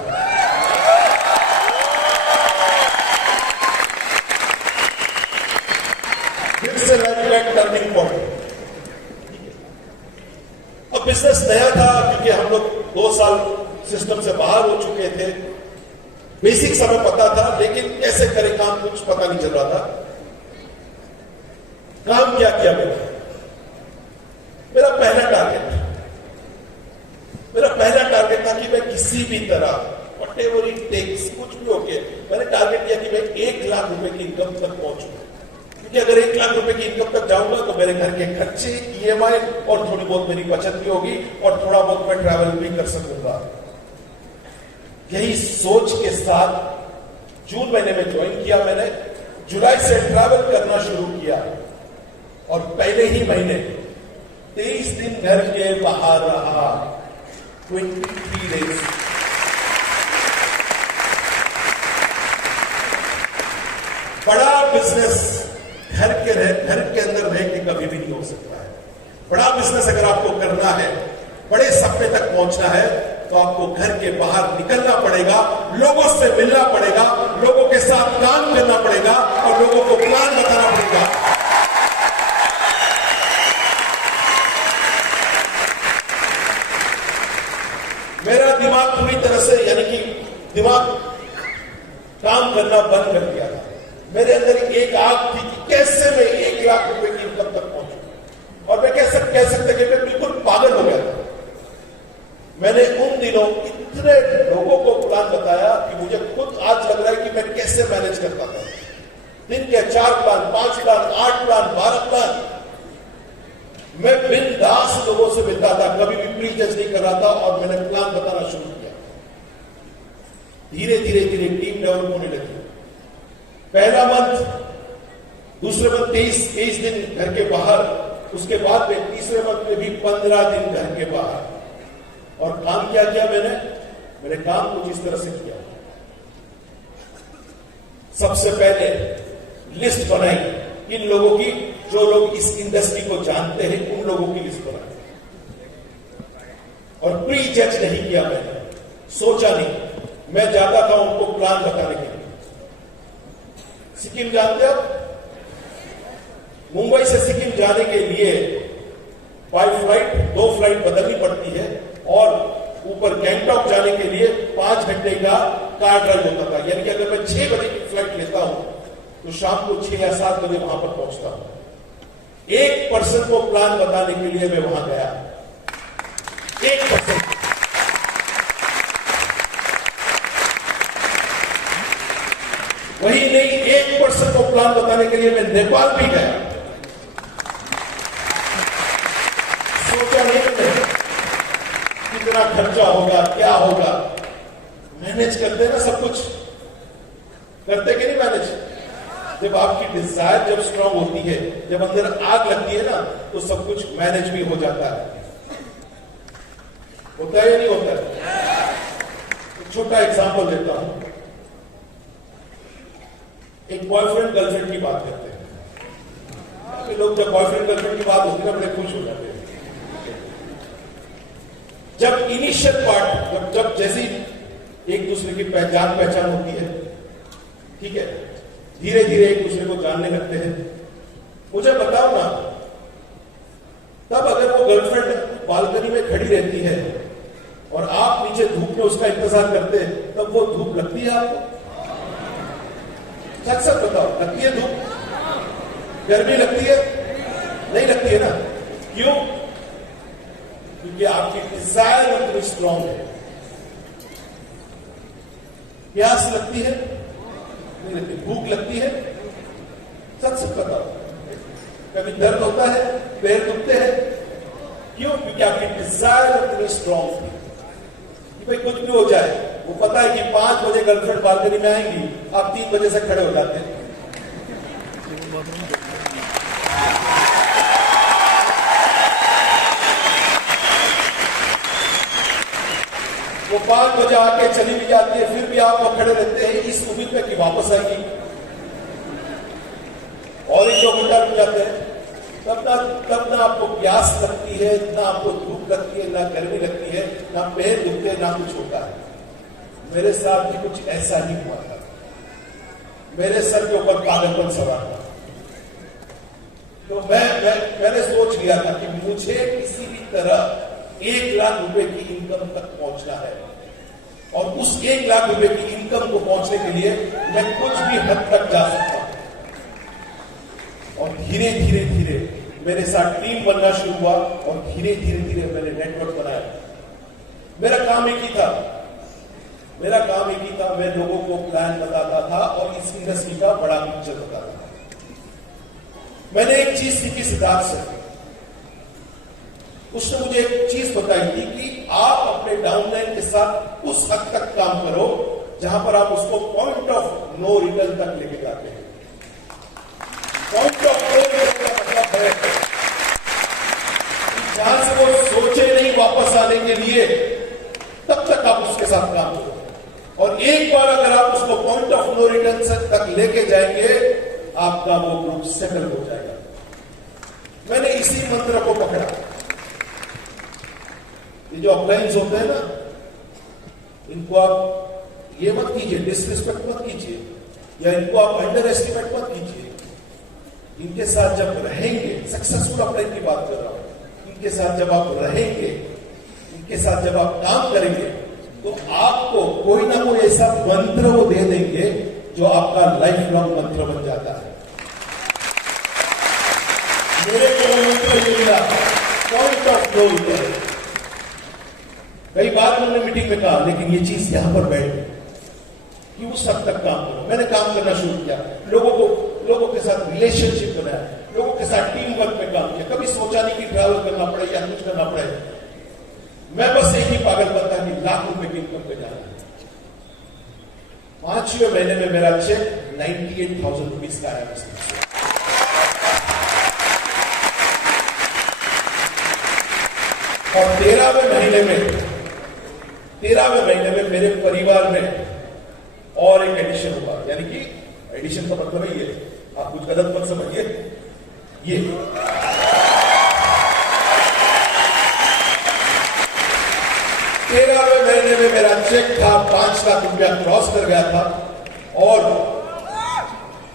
फिर से लाइफ का एक टर्निंग पॉइंट। अब बिजनेस नया था क्योंकि हम लोग 2 साल सिस्टम से बाहर हो चुके थे, बेसिक समय पता था, लेकिन कैसे करें काम कुछ पता नहीं चल रहा था। काम क्या किया मेरा पहला टारगेट था कि मैं किसी भी तरह व्हाटएवर इट टेक्स, कुछ भी होके मैंने टारगेट किया कि मैं 1 लाख रुपए की इनकम तक पहुंचूं। क्योंकि अगर 1 लाख रुपए की इनकम तक जाऊंगा तो मेरे घर के खर्चे, EMI और थोड़ी बहुत मेरी बचत भी होगी और थोड़ा बहुत मैं ट्रैवल भी कर सकूंगा। यही सोच के साथ जून महीने में ज्वाइन किया मैंने, जुलाई से ट्रैवल करना शुरू किया और पहले ही महीने 23 दिन घर के बाहर रहा, 23 डेज। बड़ा बिजनेस घर के अंदर रह के कभी भी नहीं हो सकता है। बड़ा बिजनेस अगर आपको करना है, बड़े सपने तक पहुंचना है, तो आपको घर के बाहर निकलना पड़ेगा, लोगों से मिलना पड़ेगा, लोगों के साथ काम करना पड़ेगा और लोगों को प्लान बताना पड़ेगा। मेरा दिमाग पूरी तरह से, यानी कि दिमाग काम करना बंद कर दिया था। मेरे अंदर एक आग थी कि कैसे मैं 1 लाख रुपए की इनकम तक पहुंचूं, और मैं कह सकते कि मैं बिल्कुल पागल हो गया था। मैंने उन दिनों इतने लोगों को प्लान बताया कि मुझे खुद आज लग रहा है कि मैं कैसे मैनेज करता था। दिन के 4 प्लान, 5 प्लान, 8 प्लान, 12 प्लान, मैं बिंदास लोगों से मिलता था, कभी भी प्री जज नहीं कर रहा था और मैंने प्लान बताना शुरू किया। धीरे धीरे टीम डेवलप होने लगी। पहला मंथ, दूसरे मंथ 23 दिन घर के बाहर, उसके बाद में तीसरे मंथ में भी 15 दिन घर के बाहर। और काम क्या किया मैंने काम कुछ इस तरह से किया। सबसे पहले लिस्ट बनाई इन लोगों की, जो लोग इस इंडस्ट्री को जानते हैं, उन लोगों की लिस्ट बनाई। और प्री जज नहीं किया मैंने, सोचा नहीं, मैं जाता था उनको प्लान बताने के लिए। सिक्किम जानते हो? मुंबई से सिक्किम जाने के लिए 2 फ्लाइट बदलनी पड़ती है और ऊपर गैंगटॉक जाने के लिए 5 घंटे का कार ड्राइव होता था। यानी कि अगर मैं 6 बजे की फ्लाइट लेता हूं तो शाम को 6 या 7 बजे वहां पर पहुंचता हूं। 1 पर्सन को प्लान बताने के लिए मैं वहां गया, 1 पर्सन। वही नहीं, 1 पर्सन को प्लान बताने के लिए मैं नेपाल भी गया। सोचा नहीं कितना खर्चा होगा, क्या होगा। मैनेज करते ना, सब कुछ करते कि नहीं मैनेज। जब आपकी डिजायर जब स्ट्रांग होती है, जब अंदर आग लगती है ना, तो सब कुछ मैनेज भी हो जाता है। होता है या नहीं होता है? एक छोटा एग्जांपल देता हूं। एक बॉयफ्रेंड गर्लफ्रेंड की बात करते हैं। लोग जब बॉयफ्रेंड गर्लफ्रेंड की बात होती है ना, बड़े खुश हो जाते हैं। जब इनिशियल पार्ट, जब जैसी एक दूसरे की पहचान होती है, ठीक है, धीरे धीरे एक दूसरे को जानने लगते हैं। मुझे बताओ ना, तब अगर वो गर्लफ्रेंड बालकनी में खड़ी रहती है और आप नीचे धूप में उसका इंतजार करते हैं, तब वो धूप लगती है आपको? सच बताओ, लगती है धूप? गर्मी लगती है? नहीं लगती है ना। क्यों? क्योंकि आपकी डिजायर उतनी स्ट्रांग है। प्यास लगती है? नहीं लगती। भूख लगती है? सच बताओ। कभी दर्द होता है, पैर दुखते हैं? क्यों? क्योंकि आपकी डिजायर उतनी स्ट्रांग थी कि भाई कुछ भी हो जाए। वो पता है कि 5 बजे गर्लफ्रेंड बालकनी में आएंगी, आप 3 बजे से खड़े हो जाते हैं। वो 5 बजे आके चली भी जाती है, फिर भी आप वो खड़े रहते हैं इस उम्मीद में कि वापस आएगी। और 1-2 घंटा रुक जाते हैं, तब ना आपको प्यास लगती है, ना आपको धूप लगती है, ना गर्मी लगती है, ना पैर दुखते हैं, ना कुछ होता है। मेरे साथ भी कुछ ऐसा ही हुआ था। मेरे सर के ऊपर पागलपन सवार था। तो मैंने सोच लिया था कि मुझे किसी भी तरह 1 लाख रुपए की इनकम तक पहुंचना है, और उस 1 लाख रुपए की इनकम को पहुंचने के लिए मैं कुछ भी हद तक जा सकता हूं। और धीरे धीरे धीरे मेरे साथ टीम बनना शुरू हुआ, और धीरे धीरे धीरे मैंने नेटवर्क बनाया। मेरा काम एक ही था, मैं लोगों को प्लान बताता था और इस इंडस्ट्री का बड़ा पिक्चर बताता था। मैंने एक चीज सीखी सिद्धार्थ से, उसने मुझे एक चीज बताई थी कि आप अपने डाउनलाइन के साथ उस हद तक काम करो जहां पर आप उसको पॉइंट ऑफ नो रिटर्न तक लेके जाते हैं। पॉइंट ऑफ नो रिटर्न का मतलब है जहां से वो सोचे नहीं वापस आने के लिए, तब तक आप उसके साथ काम करो। और एक बार अगर आप उसको पॉइंट ऑफ नो रिटर्न तक लेके जाएंगे, आपका वो ग्रुप सेटल हो जाएगा। मैंने इसी मंत्र को पकड़ा। ये जो अपलाइंस होते हैं ना, इनको आप ये मत कीजिए, डिसरिस्पेक्ट मत कीजिए, या इनको आप अंडर एस्टिमेट मत कीजिए। इनके साथ जब रहेंगे, सक्सेसफुल अपलाइन की बात कर रहा हूं, इनके साथ जब आप रहेंगे, इनके साथ जब आप काम करेंगे, तो आपको कोई ना कोई ऐसा मंत्र वो दे देंगे जो आपका लाइफ लॉन्ग मंत्र बन जाता है। मेरे को मंत्र ये मिला, पॉइंट ऑफ नो रिटर्न। कई बार मैंने मीटिंग में कहा, लेकिन ये चीज यहां पर बैठ गई कि उस हद तक काम करो। मैंने काम करना शुरू किया, लोगों के साथ रिलेशनशिप बनाया, लोगों के साथ टीम वर्क में काम किया। कभी सोचा नहीं कि ट्रैवल करना पड़े या कुछ करना पड़े। मैं बस एक ही पागलपन था कि लाख रुपए की इनकम पे जाना है। 5वें महीने में मेरा चेक 98,000 रुपीज का आया बिजनेस से। और 13वें महीने में मेरे परिवार में और एक एडिशन हुआ। यानी कि एडिशन का मतलब है ये, आप कुछ गलत मत समझिए, ये 13वें महीने में मेरा चेक था 5 लाख रुपया क्रॉस कर गया था। और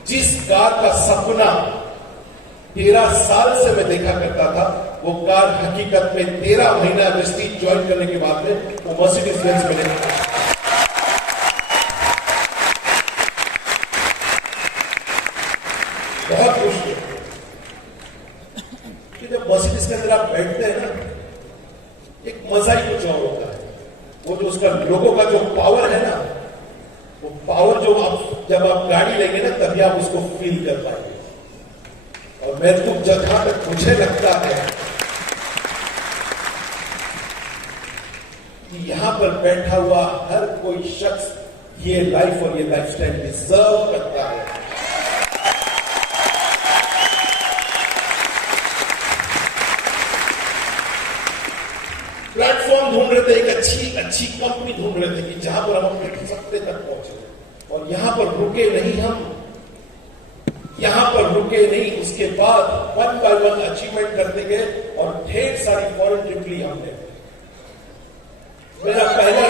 जिस कार का सपना 13 साल से मैं देखा करता था, वो कार हकीकत में 13 महीना वेस्टीज ज्वाइन करने के बाद में वो मर्सिडीज बेंज में लेकर बहुत खुश थे कि जब मर्सिडीज के अंदर आप बैठते हैं ना, एक मजा ही कुछ और होता है। वो जो उसका लोगो का जो पावर है ना, वो पावर जो आप जब आप गाड़ी लेंगे ना, तभी आप उसको फील कर पाएंगे। और मैं तो जहां तक मुझे लगता है कि यहां पर बैठा हुआ हर कोई शख्स ये लाइफ और ये लाइफस्टाइल डिजर्व करता है। प्लेटफॉर्म ढूंढ रहे थे, एक अच्छी कंपनी ढूंढ रहे थे कि जहां पर हम अपने सपने तक पहुंचे। और यहां पर रुके नहीं हम, उसके बाद 1 by 1 अचीवमेंट करते गए और ढेर सारी फॉरेन ट्रिप ली हमने। मेरा पहला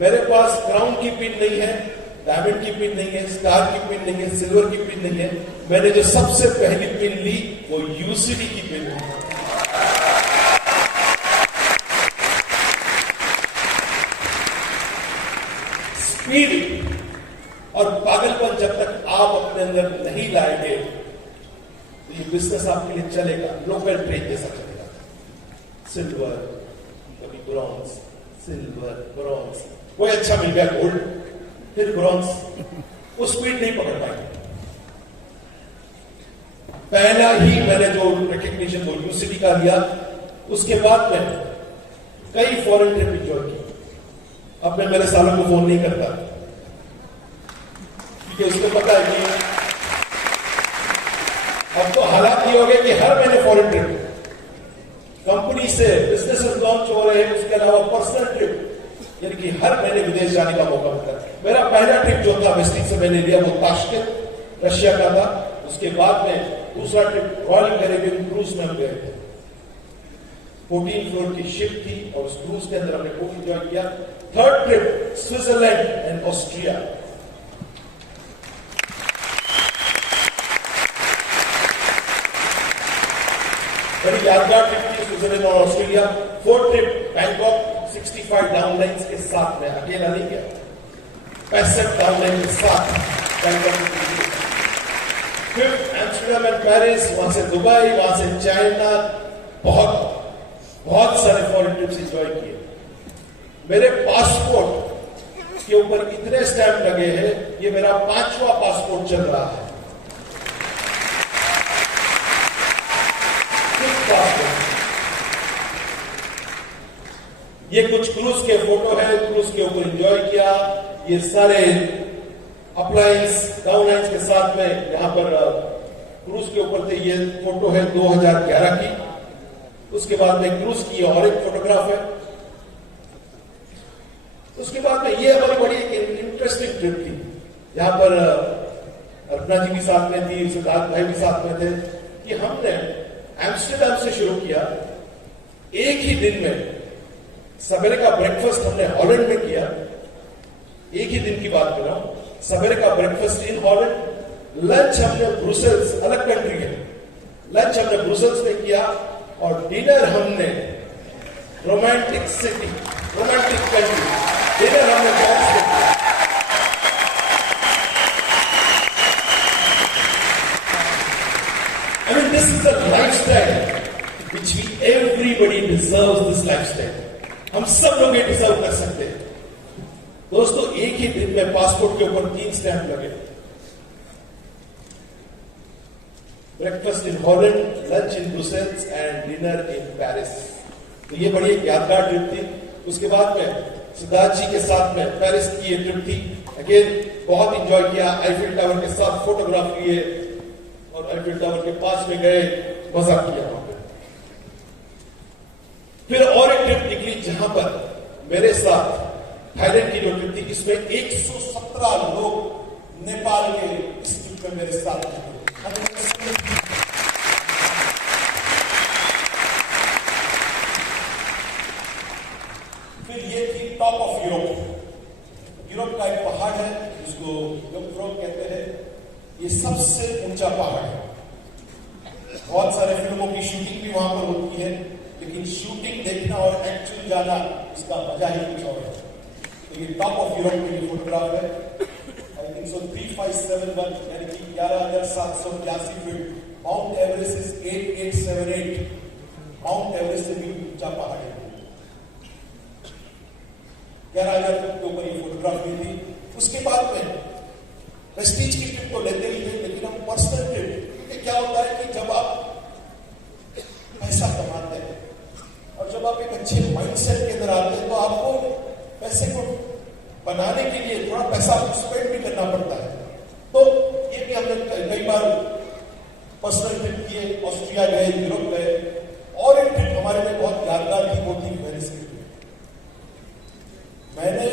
मेरे पास क्राउन की पिन नहीं है, डायमंड की पिन नहीं है, स्टार की पिन नहीं है, सिल्वर की पिन नहीं है। मैंने जो सबसे पहली पिन ली वो यूसीडी की पिन है। स्पीड और पागलपन जब तक आप अपने अंदर नहीं लाएंगे, तो ये बिजनेस आपके लिए चलेगा, लोकल ट्रेन जैसा चलेगा। सिल्वर, कभी ब्रॉन्ज, सिल्वर, ब्रॉन्ज, कोई अच्छा मिल गया गोल्ड, फिर ब्रॉन्ज, वो स्पीड नहीं पकड़ पाएंगे। पहला ही मैंने जो रिकग्निशन वो यूसीडी का लिया, उसके बाद मैं कई फॉरेन ट्रिप एंजॉय की। अब मैं मेरे सालों को फोन नहीं करता, क्योंकि उसको पता है कि अब तो हालात ये हो गए कि हर महीने फॉरेन ट्रिप, कंपनी से बिजनेसेस लॉन्च हो रहे हैं, उसके अलावा पर्सनल ट्रिप, यानी कि हर महीने विदेश जाने का मौका मिलता है। मेरा पहला ट्रिप जो था वेस्टिज से मैंने लिया, वो ताशकंद रशिया का था। उसके बाद में दूसरा ट्रिप रॉयल कैरेबियन क्रूज में हम गए थे। 14 फ्लोर की शिप थी और उस क्रूज के अंदर हमने खूब एंजॉय किया। Third trip, Switzerland and Austria. बड़ी यादगार ट्रिप थी स्विट्जरलैंड और Australia. Fourth trip, Bangkok, 65 downlines के साथ में, अकेला नहीं गया, 65 डाउनलाइन के साथ Bangkok. Fifth, Amsterdam and Paris, वहां से दुबई, वहां से चाइना, बहुत सारे फॉरेन ट्रिप्स एंजॉय किए। मेरे पासपोर्ट के ऊपर इतने स्टैंप लगे हैं, ये मेरा 5वां पासपोर्ट चल रहा है। ये कुछ क्रूज के फोटो है, क्रूज के ऊपर एंजॉय किया। ये सारे अपलाइंस डाउनलाइंस के साथ में यहां पर क्रूज के ऊपर थे। ये फोटो है 2011 की। उसके बाद में क्रूज की और एक फोटोग्राफ है। उसके बाद में ये हमारी बड़ी एक इंटरेस्टिंग ट्रिप थी। यहां पर अर्पणा जी भी साथ में थी, सिद्धार्थ भाई भी साथ में थे, कि हमने एम्स्टर्डम से शुरू किया। एक ही दिन में सवेरे का ब्रेकफास्ट हमने हॉलैंड में किया। एक ही दिन की बात कर रहा हूं, सवेरे का ब्रेकफास्ट इन हॉलैंड, लंच हमने ब्रुसेल्स, अलग कंट्री है, लंच हमने ब्रुसेल्स में किया, और डिनर हमने romantic city, romantic country, dinner हमने पेरिस में किया। I mean, this is a lifestyle which everybody deserves this lifestyle. हम सब लोग ये डिजर्व कर सकते हैं। दोस्तों, एक ही दिन में पासपोर्ट के ऊपर 3 स्टैंप लगे। Breakfast in Holland, lunch in Brussels and dinner in Paris. तो ये बड़ी एक यादगार ट्रिप थी। उसके बाद में सिद्धार्थ जी के साथ में पेरिस की ये ट्रिप थी। अगेन बहुत इंजॉय किया, आईफिल टावर के साथ फोटोग्राफ लिए और आईफिल टावर के पास में गए, मजा किया वहां पे। फिर और एक ट्रिप निकली जहां पर मेरे साथ थाईलैंड की जो ट्रिप थी, इसमें 117 लोग नेपाल के इस ट्रिप में मेरे साथ थे। फिर ये थी टॉप ऑफ यूरोप। यूरोप का एक पहाड़ है जिसको युमफ्रोग कहते हैं। ये सबसे ऊंचा पहाड़ है। बहुत सारे फिल्मों की शूटिंग भी वहां पर होती है, लेकिन शूटिंग देखना और एक्चुअल जाना, इसका मजा ही कुछ और है। तो ये टॉप ऑफ यूरोप की फोटोग्राफ है। आई थिंक सो 3571, यानी कि 11,782 feet. Mount Everest is 8878। Mount Everest से भी ऊंचा पहाड़ है। 11,000 फीट के ऊपर ये फोटोग्राफ ली थी। उसके बाद में प्रेस्टीज की ट्रिप तो लेते ही थे, लेकिन हम पर्सनल ट्रिप, क्योंकि क्या होता है कि जब आप पैसा कमाते हैं और जब आप एक अच्छे माइंडसेट के अंदर आते हैं, तो आपको पैसे को बनाने के लिए थोड़ा पैसा स्पेंड भी करना पड़ता है। तो ये भी हमने कई बार पर्सनल ट्रिप किए, ऑस्ट्रिया गए, यूरोप गए। और एक ट्रिप हमारे लिए बहुत यादगार थी, वो थी पेरिस की ट्रिप। मैंने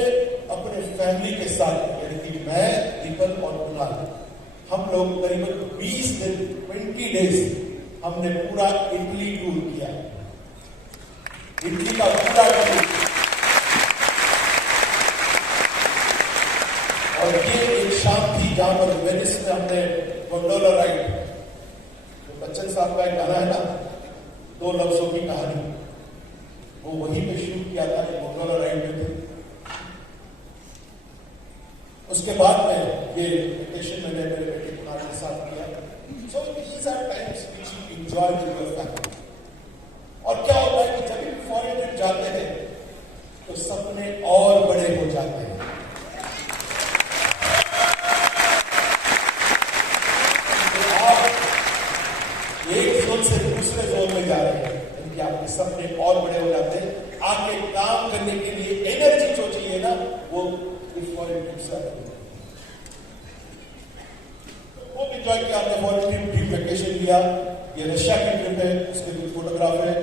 अपने फैमिली के साथ, यानी कि मैं, दीपक और कुणाल, हम लोग करीबन 20 दिन, 20 डेज हमने पूरा इटली टूर किया। इटली का पूरा टूर। और ये एक शाम थी जहां पर वेनिस में हमने गोंडोला राइड, तो बच्चन साहब का एक गाना है ना, 2 लफ्जों की कहानी, वो वहीं पे शूट किया था, गोंडोला राइड में थे। उसके बाद में ये वेकेशन मैंने मेरे बेटे कुणाल के साथ किया। So these are times which you enjoy with your family. और क्या होता है कि जब भी फॉरेन ट्रिप जाते हैं तो सपने और बड़े हो जाते हैं। तो आप एक जोन से दूसरे जोन में जा रहे हैं, यानी कि आपके सपने और बड़े हो जाते हैं। आपके काम करने के लिए एनर्जी जो चाहिए ना, वो फॉरेन ट्रिप से आती है। वो एंजॉय किया हमने फॉरेन ट्रिप, ड्रीम वेकेशन लिया। ये रशिया की ट्रिप है, उसके कुछ फोटोग्राफ है।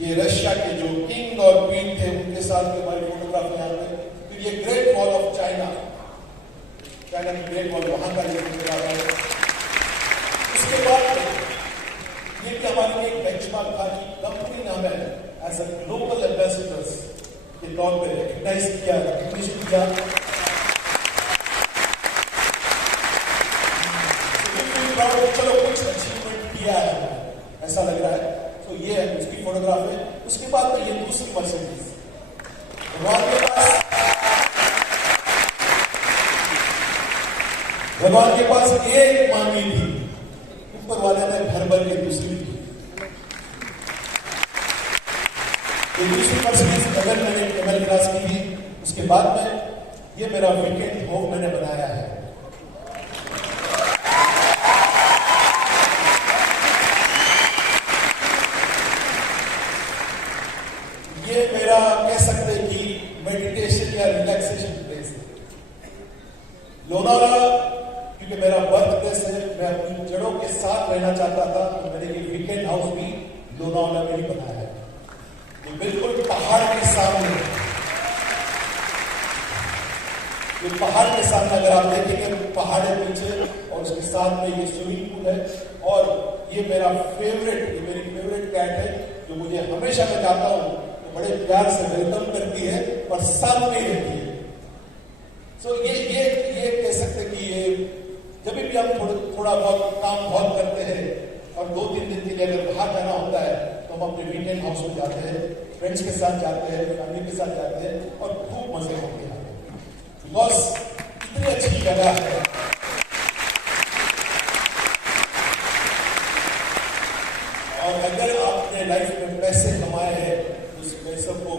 ये रशिया के जो किंग और क्वीन थे उनके साथ के हमारे फोटोग्राफ यहाँ पे। फिर ये great wall of China, China की ग्रेट वॉल, वहां का ये फोटोग्राफ है। उसके बाद ये भी हमारे लिए एक बेंचमार्क था कि कंपनी ने हमें एज अ ग्लोबल एम्बेसडर्स, ये तौर पे रिकग्नाइज किया, रिकग्निशन किया। चलो कुछ अचीवमेंट किया है ऐसा लग रहा है। तो ये है उसकी फोटोग्राफ है। उसके बाद में ये दूसरी मर्सिडीज भगवान के पास एक मांगी थी, ऊपर वाले ने भर भर के दूसरी दी। ये दूसरी मर्सिडीज अगर मैंने कमल क्रॉस की थी। उसके बाद में ये मेरा वीकेंड होम मैंने बनाया है। ये मेरा कह सकते हैं कि मेडिटेशन या रिलैक्सेशन प्लेस है। लोनावाला क्योंकि मेरा बर्थ प्लेस है, मैं अपनी जड़ों के साथ रहना चाहता था, तो मैंने ये वीकेंड हाउस भी लोनावाला में ही बनाया है। ये बिल्कुल पहाड़ के सामने, ये पहाड़ के सामने अगर आप देखेंगे पहाड़ है पीछे और उसके साथ में ये स्विमिंग पूल है। और ये मेरा फेवरेट, ये मेरी फेवरेट कैट है जो मुझे हमेशा मैं जाता हूं तो बड़े प्यार से वेलकम करती है और साथ में रहती है। सो ये कह सकते कि ये जब भी हम थोड़ा बहुत काम बहुत करते हैं और 2-3 दिन के लिए अगर बाहर जाना होता है तो हम अपने वीकेंड हाउस में जाते हैं, फ्रेंड्स के साथ जाते हैं, फैमिली के साथ जाते हैं और खूब मजे होते हैं। बिकॉज इतनी अच्छी जगह है। और अगर आपने लाइफ में पैसे कमाए हैं तो उस पैसों को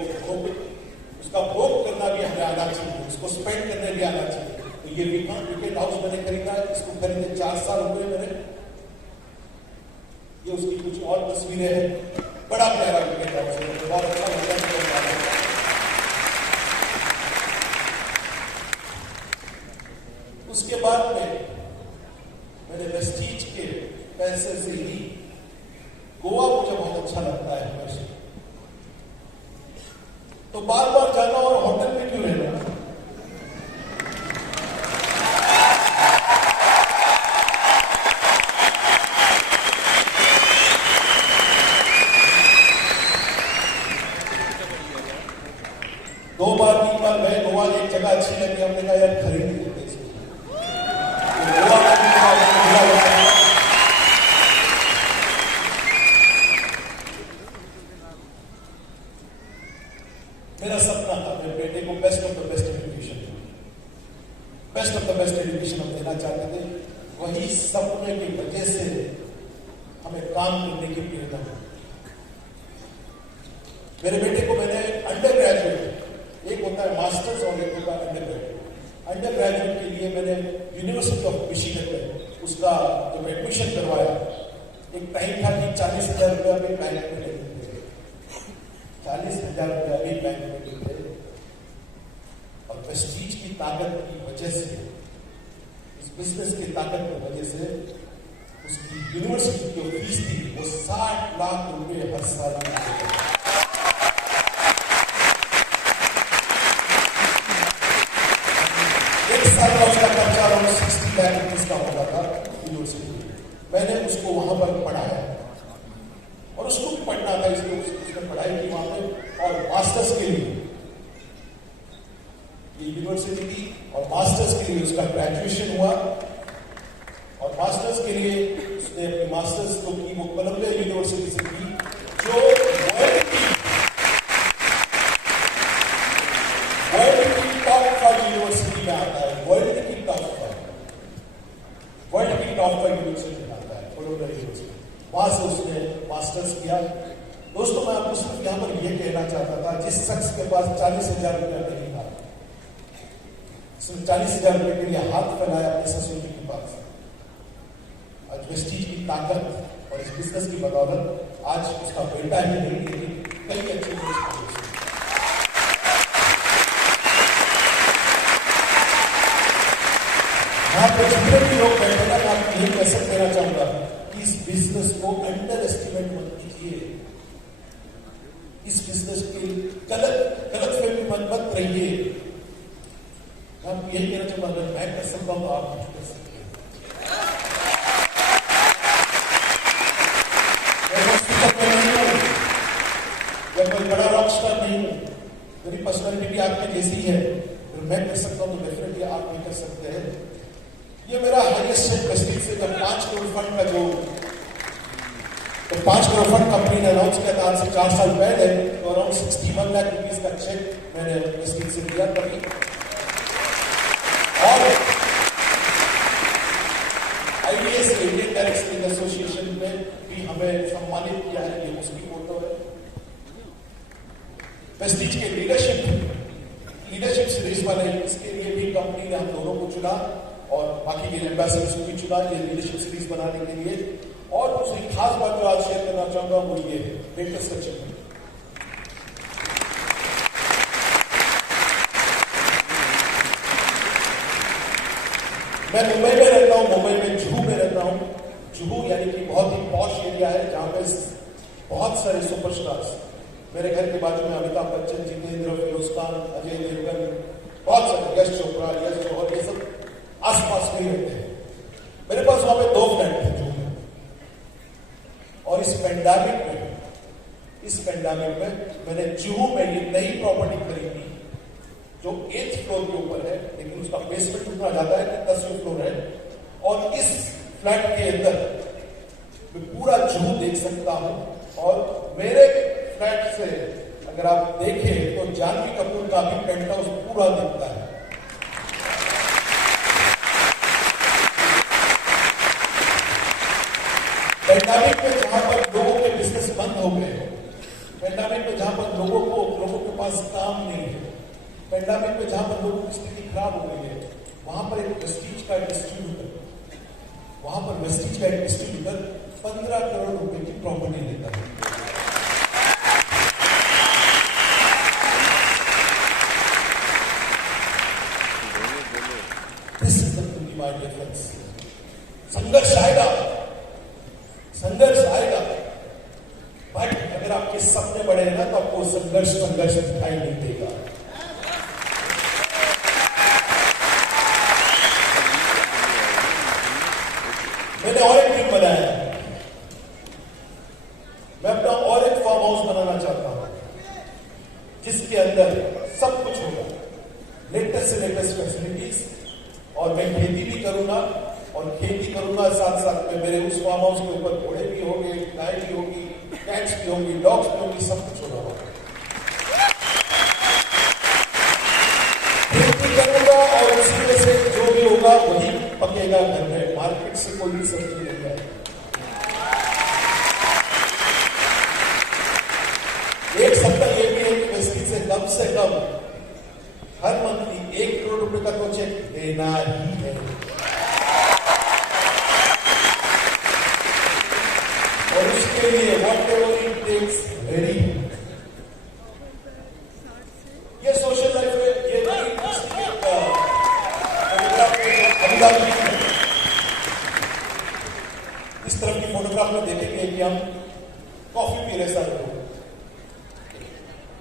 उसका भोग करना भी हमें आना चाहिए, उसको स्पेंड करने भी आना चाहिए। तो ये वीकेंड हाउस मैंने खरीदा है, इसको खरीदे 4 साल हुए मेरे। ये उसकी कुछ और तस्वीरें हैं। बड़ा प्यारा वीकेंड हाउस है, बहुत अच्छा लगता है। उसके बाद में मैंने वेस्टीज के पैसे से ही गोवा मुझे बहुत अच्छा लगता है हमेशा। तो बार बार जाना और होटल में क्यों रहना। दो बार 3 बार गए गोवा, एक जगह अच्छी लगी, हमने कहा यार खरीद ही लेते इसको। गोवा मेरा सपना था मेरे बेटे को best of the best education हम देना चाहते थे। वही सपने की वजह से हमें काम करने की प्रेरणा मिली। मेरे बेटे को मैंने अंडर ग्रेजुएट, एक होता है मास्टर्स और एक होता है अंडर ग्रेजुएट। अंडर ग्रेजुएट के लिए मैंने यूनिवर्सिटी ऑफ मिशिगन में उसका जब एडमिशन करवाया, एक टाइम था कि 40,000 रुपया में बैंक में लेते थे, 40,000 रुपया भी बैंक में लेते। और प्रेस्टीज की ताकत की वजह से, इस बिजनेस की ताकत की वजह से उसकी यूनिवर्सिटी की फीस थी वो 60 लाख रुपए हर साल की। साल का उसका खर्चा अराउंड 60 लाख रुपीज का होता था यूनिवर्सिटी। मैंने उसको वहां पर पढ़ाया और उसको भी पढ़ना था, इसलिए उसने पढ़ाई की वहां पे। और मास्टर्स के लिए ये यूनिवर्सिटी थी और मास्टर्स के लिए उसका ग्रेजुएशन हुआ। और मास्टर्स के लिए उसने अपनी मास्टर्स तो की वो कोलंबिया यूनिवर्सिटी से की, जो वर्ल्ड की टॉप 5 यूनिवर्सिटी में आता है। वर्ल्ड की टॉप 5 यूनिवर्सिटी में आता है कोलंबिया यूनिवर्सिटी। वहां से उसने मास्टर्स किया। दोस्तों मैं आपको सिर्फ यहां पर यह कहना चाहता था, जिस शख्स के पास 40,000 रुपया नहीं था, सिर्फ 40,000 रुपये के लिए हाथ फैलाया अपने ससुर के पास। आज वेस्टीज की ताकत और इस बिजनेस की बदौलत आज उसका बेटा ही नहीं, लेकिन कई अच्छे यहाँ पर जितने भी लोग बैठे ना, मैं आपको यही मैसेज देना चाहूंगा कि इस बिजनेस को अंडर एस्टिमेट मत कीजिए। इस बिजनेस की गलत फहमी मत रहिए। मैं आपको यही कहना चाहूंगा, अगर मैं कर सकता हूं तो आप भी कर सकते हैं। मैं कोई बड़ा रॉकस्टार नहीं हूं, मेरी पर्सनल भी आपके जैसी है, अगर मैं कर सकता हूं तो डेफिनेटली आप भी कर सकते हैं। ये मेरा हाईएस्ट प्रेस्टीज से जब 5 करोड़ फंड का जो 5 करोड़ फंड कंपनी ने अनाउंस किया था आज से 4 साल पहले, तो अराउंड 61 लाख रुपीज का चेक मैंने प्रेस्टीज से दिया कभी। और IDs Indian direct selling association में भी हमें सम्मानित किया है, ये उसकी फोटो है। प्रेस्टीज के लीडरशिप सीरीज वाले, इसके लिए भी कंपनी ने हम दोनों को चुना और बाकी के एम्बेसडर्स को भी चुना ये लीडरशिप सीरीज बनाने के लिए। और दूसरी खास बात जो आज शेयर करना चाहूंगा वो ये है लेटेस्ट अचीवमेंट। मैं मुंबई में रहता हूं, मुंबई में जुहू में रहता हूं। जुहू यानी कि बहुत ही पॉश एरिया है जहां पे बहुत सारे सुपरस्टार्स, मेरे घर के बाजू में अमिताभ बच्चन, जितेंद्र, फिरोज खान, अजय देवगन, बहुत सारे, यश चोपड़ा, यश जौहर, ये सब आसपास में ही रहते हैं। मेरे पास वहां पे 2 फ्लैट थे जुहू में। और इस पैंडेमिक में मैंने जुहू में ये नई प्रॉपर्टी खरीदी जो 8th फ्लोर के ऊपर है, लेकिन उसका बेसमेंट उतना ज्यादा है कि 10वीं फ्लोर है। और इस फ्लैट के अंदर मैं पूरा जुहू देख सकता हूं। और मेरे फ्लैट से अगर आप देखें तो जानवी कपूर का भी पेंट हाउस पूरा दिखता है। पैंडेमिक में जहां पर लोगों के बिजनेस बंद हो गए, पैंडेमिक में जहां पर लोगों के पास काम नहीं है, पैंडेमिक में जहां पर लोगों की स्थिति खराब हो गई है, वहां पर एक प्रेस्टीज का डिस्ट्रीब्यूटर 15 करोड़ रुपए की प्रॉपर्टी लेता है। This is the my difference. संघर्ष आएगा, बट अगर आपके सपने बड़े हैं ना तो आपको संघर्ष दिखाई नहीं देगा। मैंने और एक ड्रीम बनाया, मैं अपना और एक फार्म हाउस बनाना चाहता हूं जिसके अंदर सब कुछ होगा, लेटेस्ट से लेटेस्ट फैसिलिटीज। और मैं खेती भी करूंगा, और खेती करूंगा साथ साथ में मेरे उस फार्म हाउस के ऊपर घोड़े भी होंगे, गाय भी होगी, कैट्स भी होंगी, डॉग्स भी होंगी, सब कुछ होगा। खेती करूंगा और उसी में से जो भी होगा वही पकेगा घर में, मार्केट से कोई भी सब्जी नहीं है। एक सप्ताह ये भी है कि वेस्टी से कम हर मंथली 1 करोड़ रुपए का तो चेक देना ही है। और उसके लिए whatever it takes ready. ये सोशल लाइफ में ये इस तरफ की फोटोग्राफ में देखेंगे कि हम कॉफी पी रहे सारे लोग।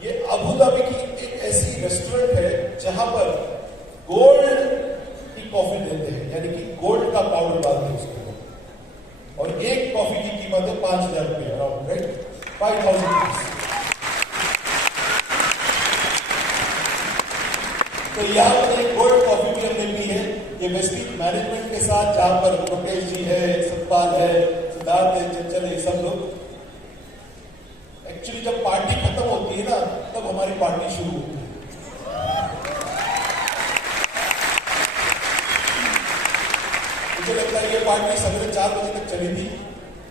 ये अबू धाबी की एक ऐसी रेस्टोरेंट है जहां पर गोल्ड की कॉफी देते हैं, यानी कि गोल्ड का पाउडर डालते हैं उसके अंदर। और एक कॉफी की कीमत है 5,000 रुपये, अराउंड, राइट, 5,000 रुपीज। तो यहाँ पर एक गोल्ड कॉफी भी हमने पी है, ये वेस्टीज मैनेजमेंट के साथ, जहां पर मुकेश जी है, सतपाल है, सिद्धार्थ है, चंचल है, सब लोग। एक्चुअली जब पार्टी खत्म होती है ना तब हमारी पार्टी शुरू होती है। मुझे लगता है ये पार्टी सवेरे 4 बजे तक चली थी,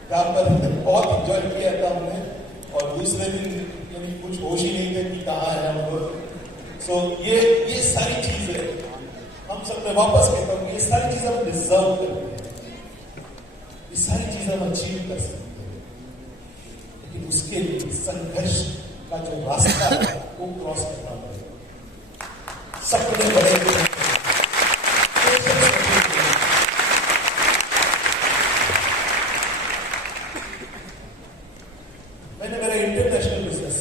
जहां पर बहुत इंजॉय किया था हमने। और दूसरे दिन यानी कुछ होश ही नहीं थे कि कहाँ है हम लोग। सो ये सारी चीजें हम सब, मैं वापस कहता हूँ, ये सारी चीजें हम डिजर्व करते हैं, ये सारी चीजें हम अचीव कर सकते हैं, लेकिन उसके लिए संघर्ष का जो रास्ता है वो क्रॉस करना पड़ेगा। सपने बड़े मैंने मेरा इंटरनेशनल बिजनेस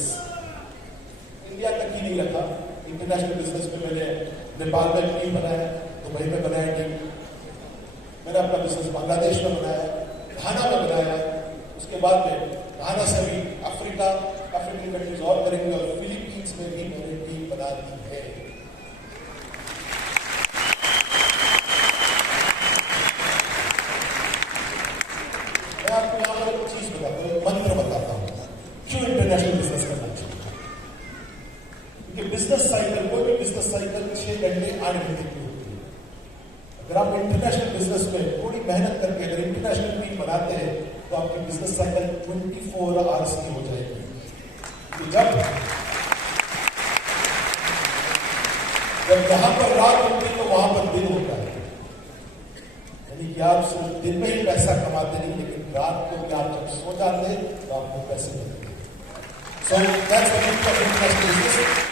इंडिया तक ही नहीं रखा। इंटरनेशनल बिजनेस में मैंने नेपाल में टीम बनाया, दुबई में बनाया टीम, मैंने अपना बिजनेस बांग्लादेश में बनाया, घाना में बनाया, उसके बाद में घाना से भी अफ्रीकन कंट्रीज और करेंगे, और फिलीपींस में भी मैंने टीम बना दी है। मैं आपको यहां पर एक चीज बताता हूं, मंत्र बताता हूं क्यों इंटरनेशनल बिजनेस करना चाहिए। क्योंकि बिजनेस साइकिल, कोई भी बिजनेस साइकिल 6 घंटे 8 घंटे की होती है। अगर आप इंटरनेशनल बिजनेस में थोड़ी मेहनत करके अगर इंटरनेशनल टीम बनाते हैं तो आपकी बिजनेस साइकिल 24 आवर्स की हो जाएगी। जब यहां पर रात होती है तो वहां पर दिन होता है। यानी कि आप सिर्फ दिन में ही पैसा कमाते नहीं, लेकिन रात को भी आप जब सो जाते तो आपको पैसे मिलते हैं। So that's the